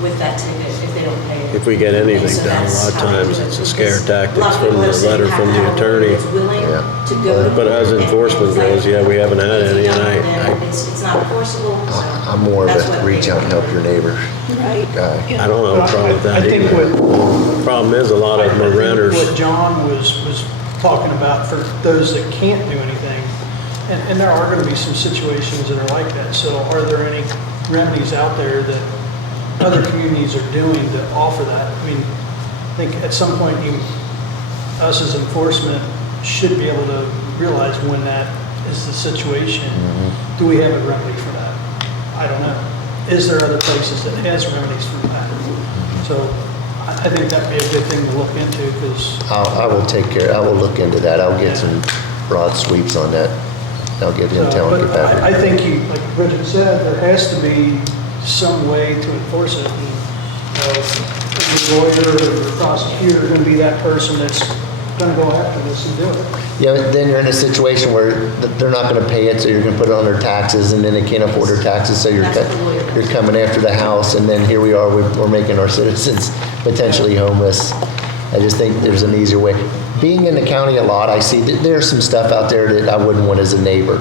with that ticket if they don't pay it. If we get anything And so done, a that's lot of how we times do it, it's a because scare tactics lot of from people the have said letter you have from to the have a lawyer attorney. that's willing to go to But as court, enforcement and goes, yeah, we haven't had if any, you and don't, I, then it's not enforceable, so. I'm more of that's a what reach they- out and help your neighbor Right. guy. I don't have a problem with that I think either. Problem is, a lot of them are renters. What John was talking about for those that can't do anything, and there are going to be some situations that are like that. So are there any remedies out there that other communities are doing to offer that? I mean, I think at some point us as enforcement should be able to realize when that is the situation. Do we have a remedy for that? I don't know. Is there other places that has remedies for that? So I think that'd be a good thing to look into, because I will look into that. I'll get some broad sweeps on that. I'll get intel and get back. I think like Bridget said, there has to be some way to enforce it. And, the lawyer or the prosecutor are going to be that person that's going to go after this and do it. Yeah, but then you're in a situation where they're not going to pay it, so you're going to put it on their taxes, and then they can't afford their taxes, so you're coming after the house, and then here we are, we're making our citizens potentially homeless. I just think there's an easier way. Being in the county a lot, I see that there's some stuff out there that I wouldn't want as a neighbor.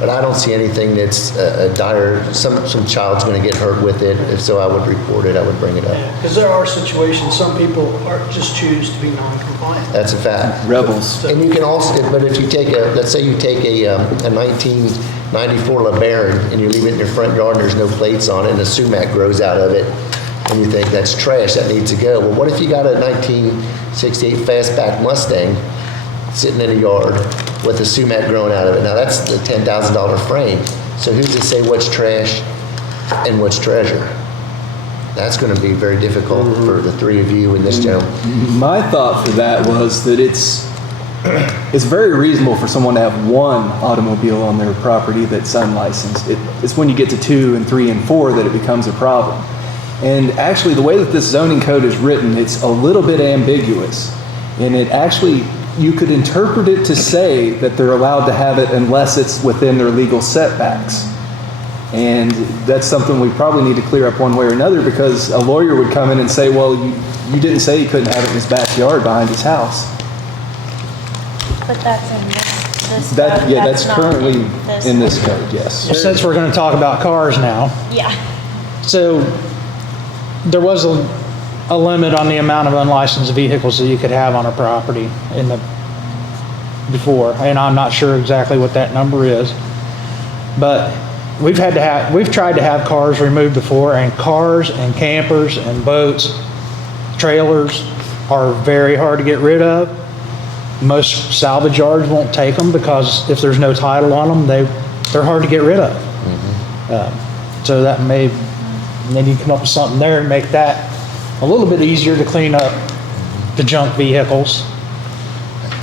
But I don't see anything that's a dire, some child's going to get hurt with it. If so, I would report it, I would bring it up. Because there are situations, some people just choose to be non-compliant. That's a fact. Rebels. And you can also, but if you take let's say you take a 1994 LeBaron and you leave it in your front yard and there's no plates on it and a sumac grows out of it, and you think that's trash, that needs to go. Well, what if you got a 1968 fastback Mustang sitting in a yard with a sumac growing out of it? Now that's the $10,000 frame. So who's to say what's trash and what's treasure? That's going to be very difficult for the three of you and this gentleman. My thought for that was that it's very reasonable for someone to have one automobile on their property that's unlicensed. It's when you get to 2 and 3 and 4 that it becomes a problem. And actually, the way that this zoning code is written, it's a little bit ambiguous. And it actually, you could interpret it to say that they're allowed to have it unless it's within their legal setbacks. And that's something we probably need to clear up one way or another, because a lawyer would come in and say, well, you didn't say he couldn't have it in his backyard behind his house. But that's in this That, code, yeah, that's not currently this in this one. code, yes. Well, since we're going to talk about cars now, Yeah. so there was a limit on the amount of unlicensed vehicles that you could have on a property before, and I'm not sure exactly what that number is, but we've tried to have cars removed before, and cars and campers and boats, trailers are very hard to get rid of. Most salvage yards won't take them because if there's no title on them, they're hard to get rid of. So that may need to come up with something there and make that a little bit easier to clean up the junk vehicles.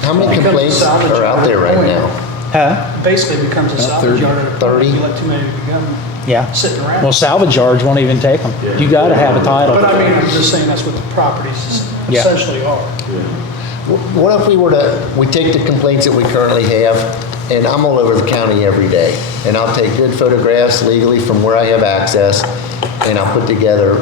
How many complaints are out there right now? Huh? Basically becomes a salvage yard. 30? You let too many become Yeah. sitting around. Well, salvage yards won't even take them. You got to have a title. But I mean, I'm just saying that's what the properties Yeah. essentially are. What if we take the complaints that we currently have and I'm all over the county every day. And I'll take good photographs legally from where I have access, and I'll put together,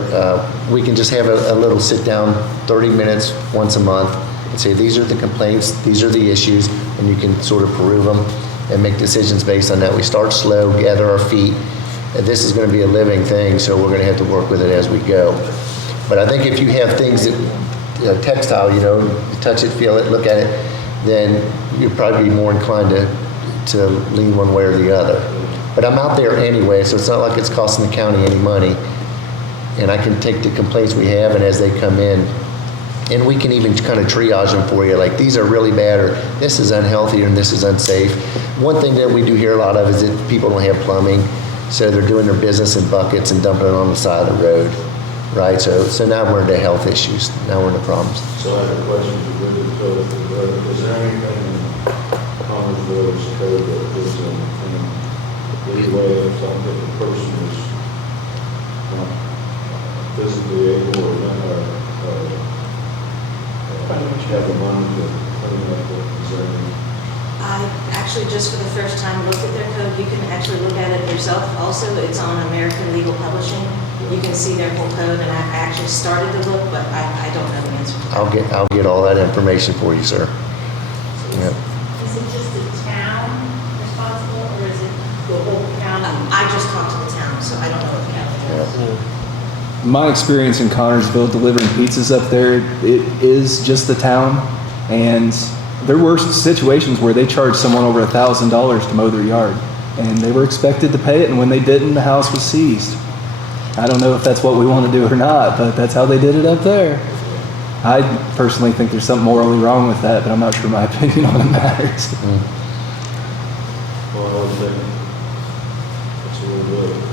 we can just have a little sit-down, 30 minutes once a month, and say, these are the complaints, these are the issues, and you can sort of peruse them and make decisions based on that. We start slow, gather our feet, and this is going to be a living thing, so we're going to have to work with it as we go. But I think if you have things that, textile, you touch it, feel it, look at it, then you'd probably be more inclined to lean one way or the other. But I'm out there anyway, so it's not like it's costing the county any money. And I can take the complaints we have, and as they come in, and we can even kind of triage them for you, like these are really bad, or this is unhealthy, and this is unsafe. One thing that we do hear a lot of is that people don't have plumbing, so they're doing their business in buckets and dumping it on the side of the road, right? So now we're into health issues, now we're into problems. So I have a question for you. Is there anything in Connersville's code that is in leeway if the person is not physically able or not, have the money to clean up the, is there any? I actually just for the first time looked at their code. You can actually look at it yourself. Also, it's on American Legal Publishing. You can see their whole code, and I actually started to look, but I don't know the answer. I'll get all that information for you, sir. Yep. Is it just the town responsible, or is it the whole county? I just talked to the town, so I don't know what the county does. My experience in Connersville delivering pizzas up there, it is just the town, and there were situations where they charged someone over $1,000 to mow their yard, and they were expected to pay it, and when they didn't, the house was seized. I don't know if that's what we want to do or not, but that's how they did it up there. I personally think there's something morally wrong with that, but I'm not sure my opinion on it matters. Well, I would think that's a little bit,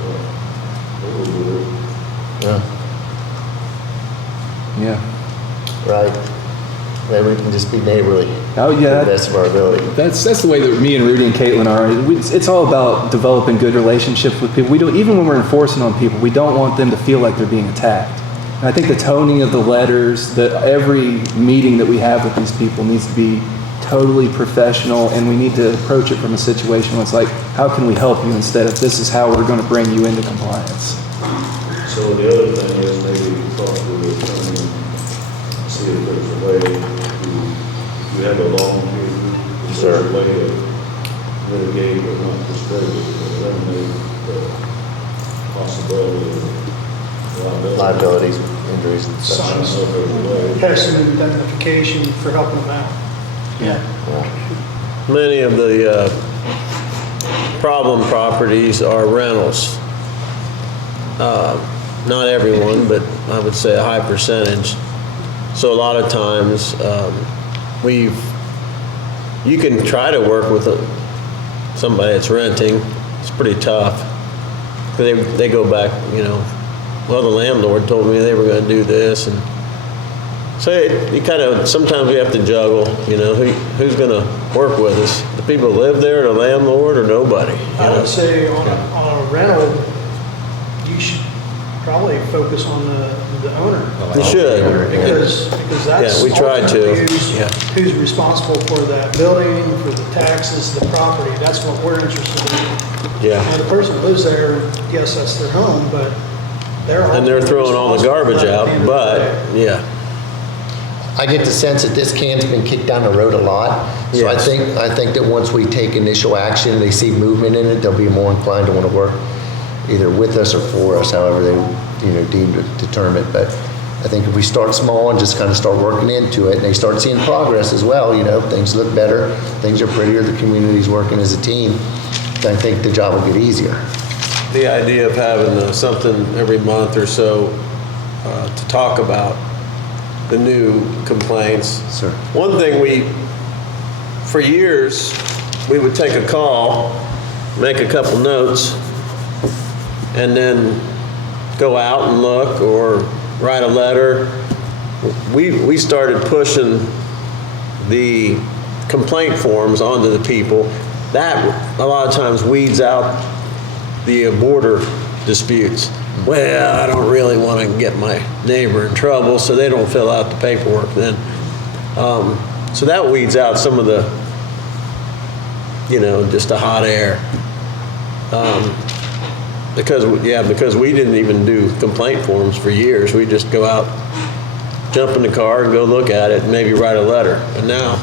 Yeah. Right. Maybe we can just be neighborly. Oh yeah, to the best of our ability. That's the way that me and Rudy and Caitlin are. It's all about developing good relationships with people. We don't, even when we're enforcing on people, we don't want them to feel like they're being attacked. And I think the toning of the letters, that every meeting that we have with these people needs to be totally professional, and we need to approach it from a situation where it's like, how can we help you, instead of this is how we're going to bring you into compliance. So the other thing is maybe talk to the attorney and see if there's a way to, you have a long queue, is there a way to mitigate or not discourage, but eliminate the possibility of liabilities, injuries, and such. I don't know if there's a way. Has some indemnification for helping them out. Yeah. Many of the problem properties are rentals. Not everyone, but I would say a high percentage. So a lot of times, you can try to work with somebody that's renting. It's pretty tough. They go back, well, the landlord told me they were going to do this, and so you kind of, sometimes we have to juggle, who's going to work with us? The people who live there, the landlord, or nobody? I would say on a rental, you should probably focus on the owner. You should. Because that's Yeah, we tried to. ultimately who's responsible for that building, for the taxes, the property. That's what we're interested in. Yeah. Now, the person who lives there, yes, that's their home, but they're throwing all the garbage out, but, yeah. I get the sense that this can's been kicked down the road a lot. So Yes. I think that once we take initial action, they see movement in it, they'll be more inclined to want to work either with us or for us, however they deem to determine. But I think if we start small and just kind of start working into it, and they start seeing progress as well, things look better, things are prettier, the community's working as a team, I think the job will get easier. The idea of having something every month or so to talk about the new complaints. Sure. One thing for years, we would take a call, make a couple notes, and then go out and look or write a letter. We started pushing the complaint forms onto the people. That a lot of times weeds out the border disputes. Well, I don't really want to get my neighbor in trouble, so they don't fill out the paperwork then. So that weeds out some of the just a hot air. Because we didn't even do complaint forms for years. We just go out, jump in the car and go look at it and maybe write a letter. And now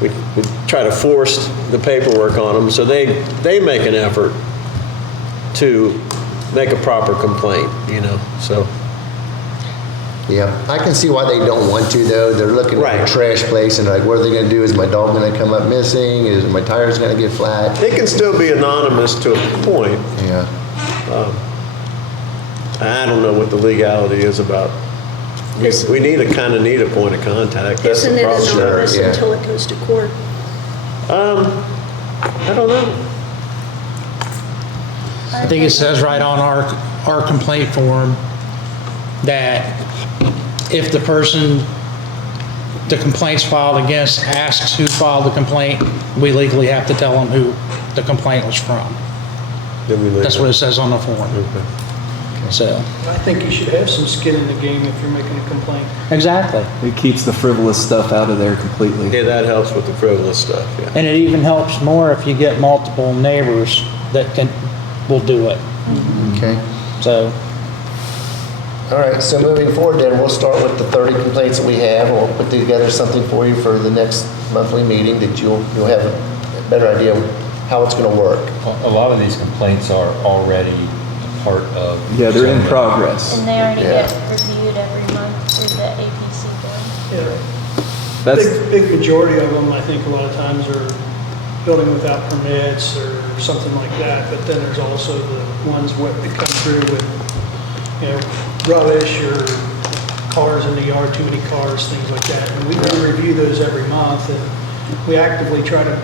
we try to force the paperwork on them, so they make an effort to make a proper complaint, so. Yeah, I can see why they don't want to though. They're looking at a trash place and they're like, what are they gonna do? Is my dog gonna come up missing? Is my tires gonna get flat? It can still be anonymous to a point. Yeah. I don't know what the legality is about. We kind of need a point of contact. That's Isn't the it problem. anonymous until it goes to court? I don't know. I think it says right on our complaint form that if the person the complaint's filed against asks who filed the complaint, we legally have to tell them who the complaint was from. That's what it says on the form. So. I think you should have some skin in the game if you're making a complaint. Exactly. It keeps the frivolous stuff out of there completely. Yeah, that helps with the frivolous stuff, yeah. And it even helps more if you get multiple neighbors that will do it. Okay. So. All right, so moving forward then, we'll start with the 30 complaints that we have. We'll put together something for you for the next monthly meeting that you'll have a better idea of how it's going to work. A lot of these complaints are already part of. Yeah, they're in progress. And they already get reviewed every month through the APC board. Yeah. That's Big majority of them, I think a lot of times are building without permits or something like that, but then there's also the ones that come through with, rubbish or cars in the yard, too many cars, things like that. And we do review those every month, and we actively try to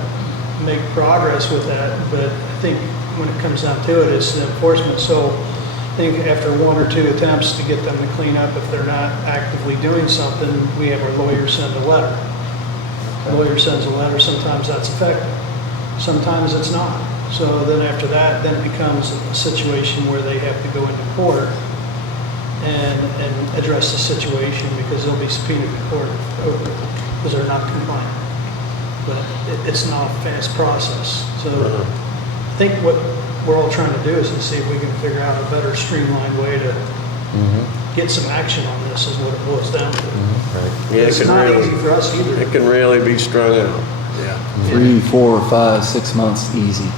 make progress with that, but I think when it comes down to it, it's the enforcement. So I think after one or two attempts to get them to clean up, if they're not actively doing something, we have our lawyer send a letter. The lawyer sends a letter, sometimes that's effective, sometimes it's not. So then after that, then it becomes a situation where they have to go into court and address the situation, because they'll be subpoenaed to court because they're not compliant. But it's not a fast process. So I think what we're all trying to do is to see if we can figure out a better streamlined way to get some action on this, is what it boils down to. Yeah, It's not easy for us either. It can really be strung out. Yeah. 3, 4, 5, 6 months easy.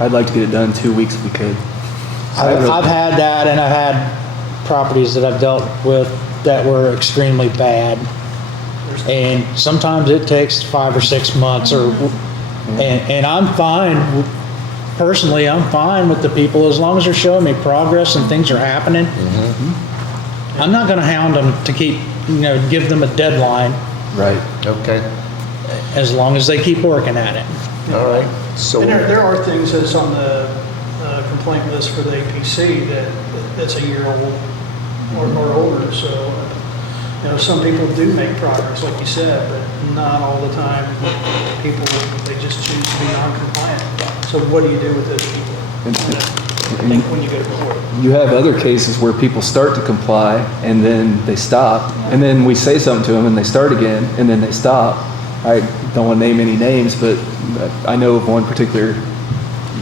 I'd like to get it done in 2 weeks if we could. I've had that, and I've had properties that I've dealt with that were extremely bad. And sometimes it takes 5 or 6 months, and I'm fine. Personally, I'm fine with the people as long as they're showing me progress and things are happening. I'm not going to hound them to keep, give them a deadline. Right. Okay. As long as they keep working at it. All right. So. And there are things that's on the complaint list for the APC that's a year old or older. So, some people do make progress, like you said, but not all the time. People, they just choose to be non-compliant. So what do you do with those people? When you go to court. You have other cases where people start to comply and then they stop, and then we say something to them and they start again and then they stop. I don't want to name any names, but I know of one particular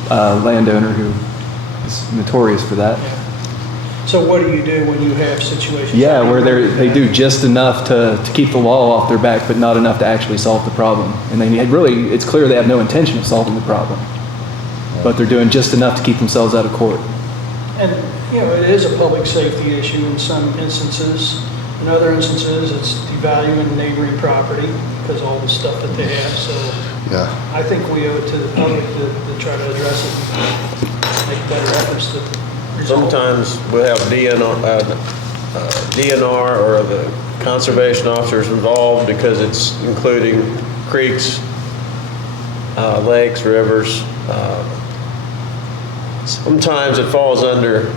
landowner who is notorious for that. So what do you do when you have situations? Yeah, where they do just enough to keep the law off their back, but not enough to actually solve the problem. And it's clear they have no intention of solving the problem, but they're doing just enough to keep themselves out of court. And, it is a public safety issue in some instances. In other instances, it's devaluing neighboring property because all the stuff that they have. So I think we owe it to the public to try to address it and make better efforts to resolve. Sometimes we'll have DNR or the conservation officers involved because it's including creeks, lakes, rivers. Sometimes it falls under,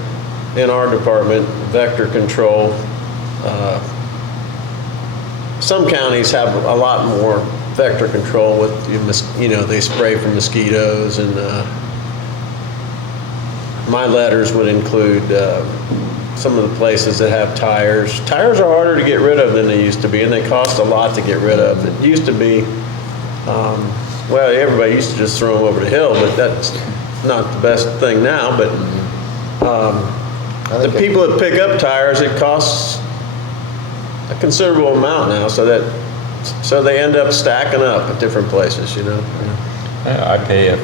in our department, vector control. Some counties have a lot more vector control with, they spray for mosquitoes, and my letters would include some of the places that have tires. Tires are harder to get rid of than they used to be, and they cost a lot to get rid of. It used to be, well, everybody used to just throw them over the hill, but that's not the best thing now, but the people that pick up tires, it costs a considerable amount now, so they end up stacking up at different places, you know. I pay a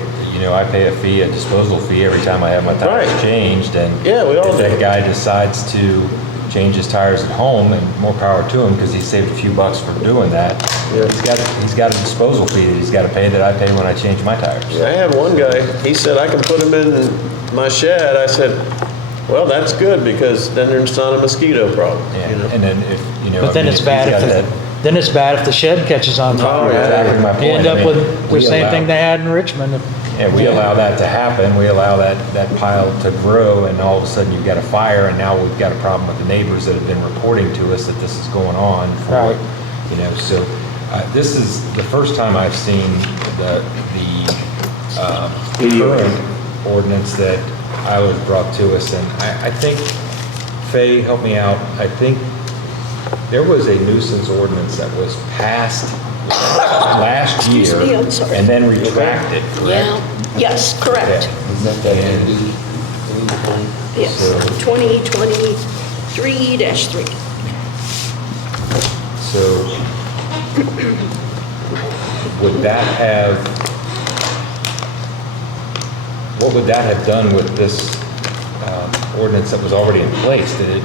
fee, a disposal fee every time I have my tires changed, and yeah, we all if that guy decides to change his tires at home, and more power to him because he saved a few bucks for doing that. He's got a disposal fee that he's got to pay that I pay when I change my tires. Yeah, I had one guy, he said I can put them in my shed. I said, well, that's good because then there's not a mosquito problem. Yeah. You know? And then if you know, But then it's bad if the shed catches on fire. Exactly my point. You end up with the same allow- thing they had in Richmond. Yeah, we allow that to happen. We allow that pile to grow, and all of a sudden you've got a fire, and now we've got a problem with the neighbors that have been reporting to us that this is going on. Right. You know, so this is the first time I've seen the current ordinance that I was brought to us, and I think, Faye, help me out. I think there was a nuisance ordinance that was passed last year and then retracted, correct? Yes, correct. And Yes, so- 2023-3. So would that have, what would that have done with this ordinance that was already in place? Did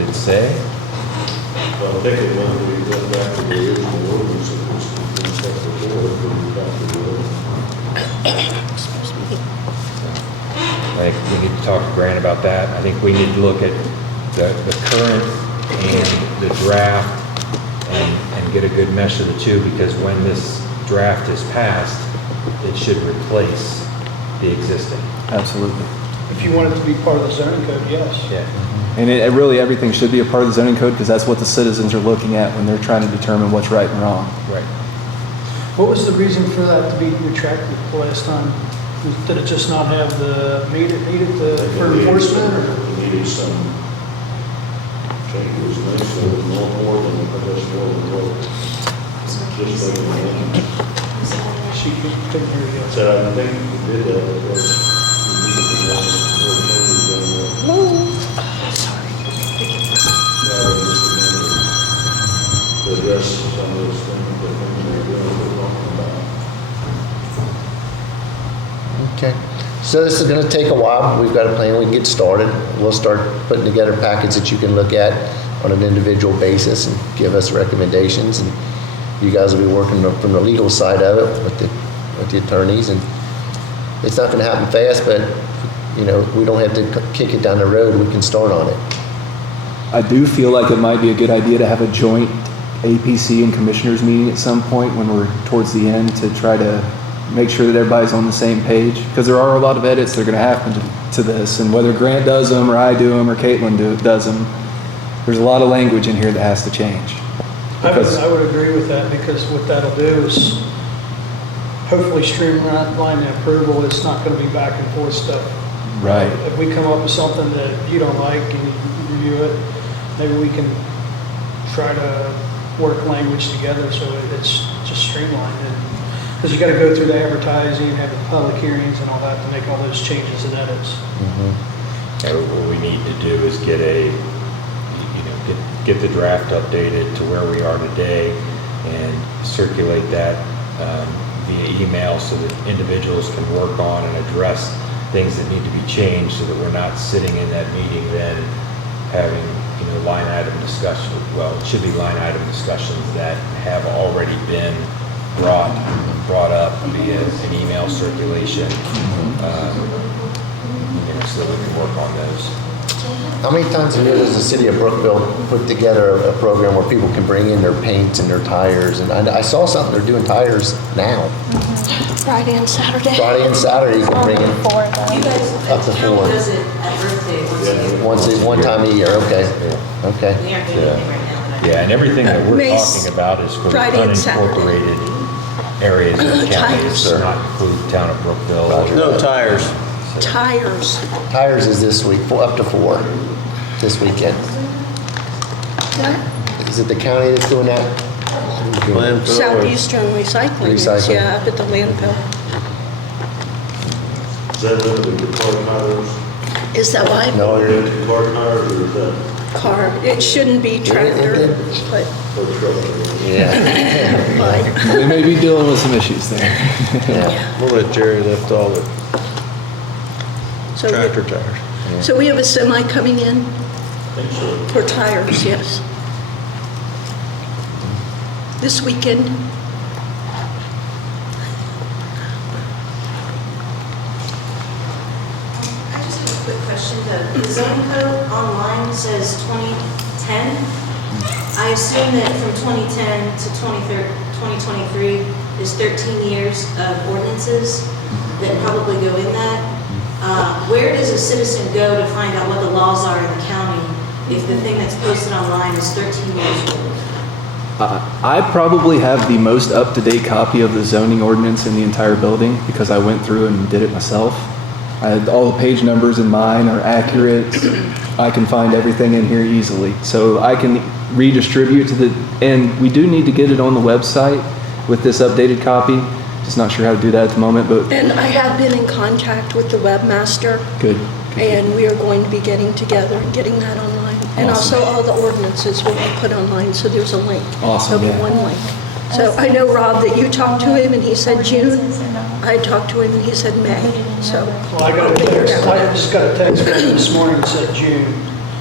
it say? Well, I think it went back to the original ordinance that was in effect before, but we got to do I think we need to talk to Grant about that. I think we need to look at the current and the draft and get a good mesh of the two, because when this draft is passed, it should replace the existing. Absolutely. If you want it to be part of the zoning code, yes. Yeah. And really, everything should be a part of the zoning code because that's what the citizens are looking at when they're trying to determine what's right and wrong. Right. What was the reason for that to be retracted the last time? Did it just not have the meter needed for enforcement? Or? It needed some changes, and they said no more than, I guess, more than what. Just like She couldn't hear you. said, I think we did that because we needed to know more changes than what. To address some of those things that we're talking about. Okay. So this is going to take a while. We've got a plan. We can get started. We'll start putting together packets that you can look at on an individual basis and give us recommendations. And you guys will be working from the legal side of it with the attorneys. And it's not going to happen fast, but you know, we don't have to kick it down the road. We can start on it. I do feel like it might be a good idea to have a joint APC and commissioners meeting at some point when we're towards the end to try to make sure that everybody's on the same page, because there are a lot of edits that are going to happen to this, and whether Grant does them or I do them or Caitlin does them, there's a lot of language in here that has to change. I would agree with that, because what that'll do is hopefully streamline the approval. It's not going to be back and forth stuff. Right. If we come up with something that you don't like and you review it, maybe we can try to work language together so it's just streamlined. Because you got to go through the advertising, have the public hearings and all that to make all those changes and edits. And what we need to do is get get the draft updated to where we are today and circulate that via email so that individuals can work on and address things that need to be changed, so that we're not sitting in that meeting then having, line item discussion. Well, it should be line item discussions that have already been brought up via an email circulation, so that we can work on those. How many times a year does the city of Brookville put together a program where people can bring in their paint and their tires? And I saw something, they're doing tires now. Friday and Saturday. Friday and Saturday you can bring in You guys, up to the town 4. does it at Earth Day once a year. One time a year, okay. Okay. We aren't doing anything right now. Yeah, and everything that we're Mace, talking about is for the Friday and Saturday. unincorporated areas of the county. It Tires. does not include the town of Brookville. No tires. Tires. Tires is this week, up to 4, this weekend. What? Is it the county that's doing that? Landfill or- Southeastern Recycling is, Recycling. yeah, up at the landfill. Is that limited to car tires? Is that why? No, Limited to car tires or is that Car, it shouldn't be tractor, but for truck? yeah. fine. They may be dealing with some issues there. We'll let Jerry lift all the So, tractor tires. so we have a semi coming in I think so. for tires, yes. This weekend. I just have a quick question. The zoning code online says 2010. I assume that from 2010 to 2023 is 13 years of ordinances that probably go in that. Where does a citizen go to find out what the laws are in the county if the thing that's posted online is 13 years old? I probably have the most up-to-date copy of the zoning ordinance in the entire building because I went through and did it myself. I had all the page numbers in mine are accurate. I can find everything in here easily. So I can redistribute to the, and we do need to get it on the website with this updated copy. Just not sure how to do that at the moment, but And I have been in contact with the webmaster, good. and we are going to be getting together and getting that online. And Awesome. also all the ordinances will be put online, so there's a link. Awesome, There'll be yeah. one link. So I know, Rob, that you talked to him and he said June. I talked to him and he said May, so. Well, I got a text, I just got a text from him this morning that said June.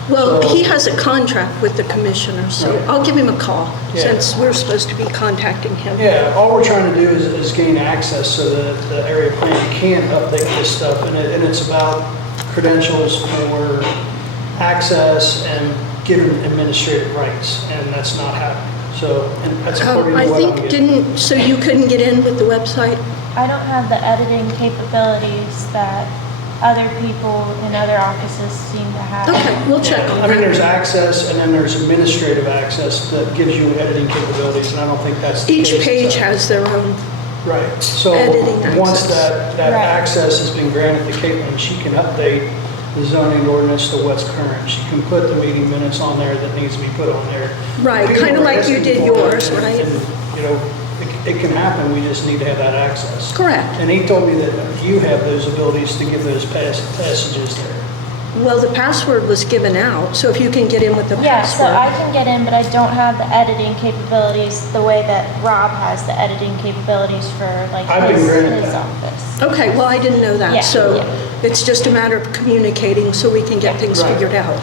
Well, So- he has a contract with the commissioner, so Right. I'll give him a call, Yeah. since we're supposed to be contacting him. Yeah, all we're trying to do is gain access so that the area plan can update this stuff, and it's about credentials for access and giving administrative rights, and that's not happening. So, and that's according I to what I'm think, getting. so you couldn't get in with the website? I don't have the editing capabilities that other people in other offices seem to have. Okay, we'll check Yeah, on I mean, that. there's access, and then there's administrative access that gives you editing capabilities, and I don't think that's the case. Each page has their own. Right, so editing once access. that Right. access has been granted to Caitlin, she can update the zoning ordinance to what's current. She can put the meeting minutes on there that needs to be put on there. Right, People kind of are like you asking did for it, yours, and- right? and, you know, it can happen, we just need to have that access. Correct. And he told me that you have those abilities to give those passages there. Well, the password was given out, so if you can get in with the Yeah, so password. I can get in, but I don't have the editing capabilities the way that Rob has the editing capabilities for like I've been granted his that. office. Okay, well, I didn't know Yeah, that, so yeah. it's just a matter of communicating so we can get things Right. figured out.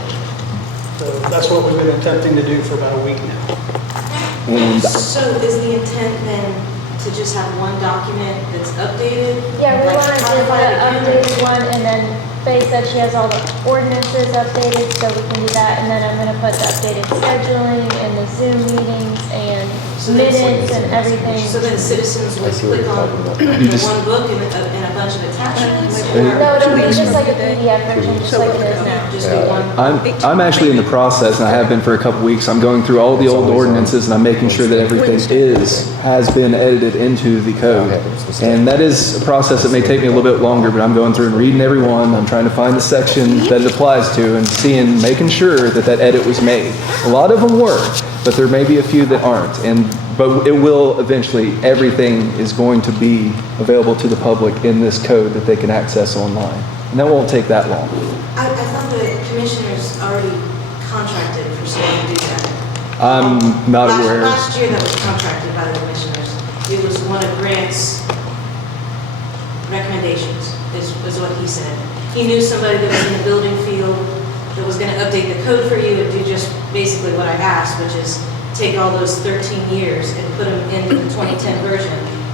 So that's what we've been attempting to do for about a week now. And So is the intent then to just have one document that's updated? Yeah, we Like, want to how do do I the again? updated one, and then Faye said she has all the ordinances updated, so we can do that, and then I'm gonna put the updated scheduling and the Zoom meetings and So then- minutes and everything. So then citizens would I see what click you're on talking about. the You just- one book and a bunch of attachments? No, No, it'll be 2 weeks just from like a today. PDF version, just like it is now. Just be one. I'm actually in the process, and I have been for a couple weeks. I'm going through all the old ordinances, and I'm making sure that everything has been edited into the code. And that is a process that may take me a little bit longer, but I'm going through and reading every one. I'm trying to find the section that it applies to and making sure that that edit was made. A lot of them were, but there may be a few that aren't. But it will eventually, everything is going to be available to the public in this code that they can access online. And that won't take that long. I thought the commissioners already contracted for someone to do that. I'm not aware. Last year that was contracted by the commissioners. It was one of Grant's recommendations, is what he said. He knew somebody that was in the building field that was gonna update the code for you and do just basically what I asked, which is take all those 13 years and put them in the 2010 version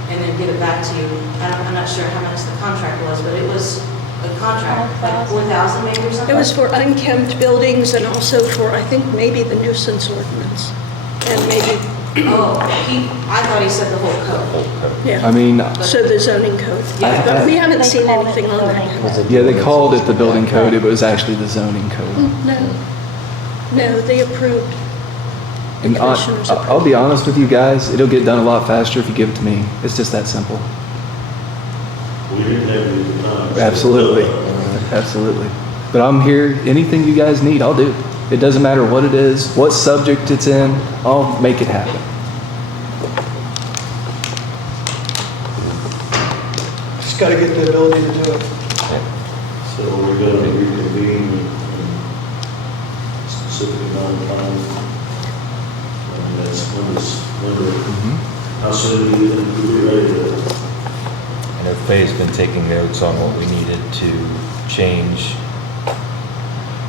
and then give it back to you. I'm not sure how much the contract was, but it was a contract, like 4,000 maybe or something? It was for unkempt buildings and also for, I think, maybe the nuisance ordinance. And maybe, Oh, I thought he said the whole code. yeah. I mean, So the zoning code. But we haven't seen anything on that yet. yeah, they called it the building code. It was actually the zoning code. No. No, they approved. And Commissioners I'll be honest with you guys, it'll get done a lot faster if you give it to me. It's just that simple. We didn't have it at the time. Absolutely. Absolutely. But I'm here, anything you guys need, I'll do. It doesn't matter what it is, what subject it's in, I'll make it happen. just got to get the ability to do it. So we're going to reconvene in a specific amount of time. And that's how soon do you think we'll be ready to? I know Faye's been taking notes on what we needed to change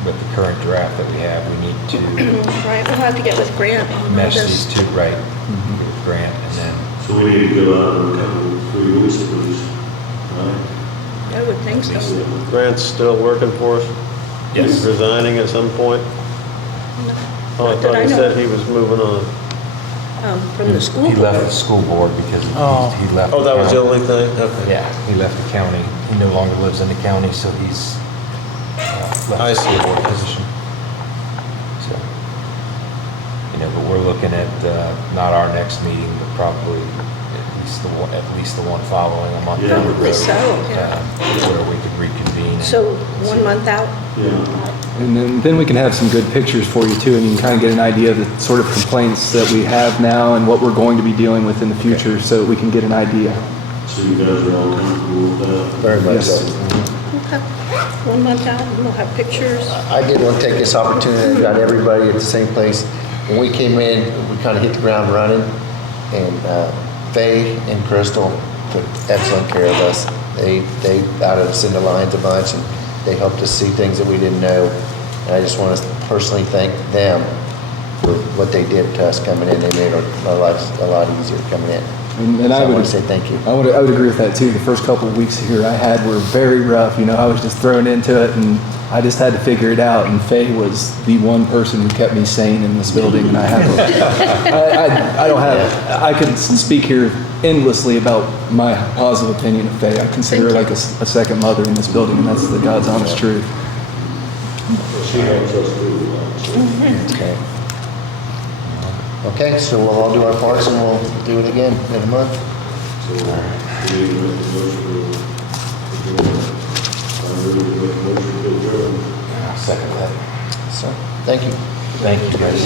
with the current draft that we have. We need to Right, we'll have to get with Grant on all mesh this. these two, right, with Grant, and then So we need to go out in a couple, 3 weeks at least, right? I would think so. Grant's still working for us? Yes. He's resigning at some point? Oh, I Not that thought I he know said of. he was moving on. From the school he board. left the school board because he left. Oh, that was the county. only thing? Okay. Yeah, he left the county. He no longer lives in the county, so he's left I the see. school board position. So, but we're looking at not our next meeting, but probably at least the one following a month down the Probably road. so, yeah. Where we could reconvene. and- So 1 month out? And then we can have some good pictures for you too, and you can kind of get an idea of the sort of complaints that we have now and what we're going to be dealing with in the future, so that we can get an idea. So you guys are all comfortable with that? Very much Yes. so. Okay. 1 month out, and we'll have pictures. I did want to take this opportunity, I got everybody at the same place. When we came in, we kind of hit the ground running, and Faye and Crystal took excellent care of us. They got us in the lines a bunch, and they helped us see things that we didn't know. And I just want to personally thank them for what they did to us coming in. They made our lives a lot easier coming in. And So I I want would to say thank you. I would agree with that too. The first couple of weeks here I had were very rough. I was just thrown into it, and I just had to figure it out. And Faye was the one person who kept me sane in this building. And I could speak here endlessly about my positive opinion of Faye. I consider her like a second mother in this building, and that's the God's honest truth. She helps us do that. Okay. Okay, so we'll all do our parts, and we'll do it again in a month. So we need to make a motion to adjourn. I really make a motion to adjourn. I'll second that. So, thank you. Thank you, guys.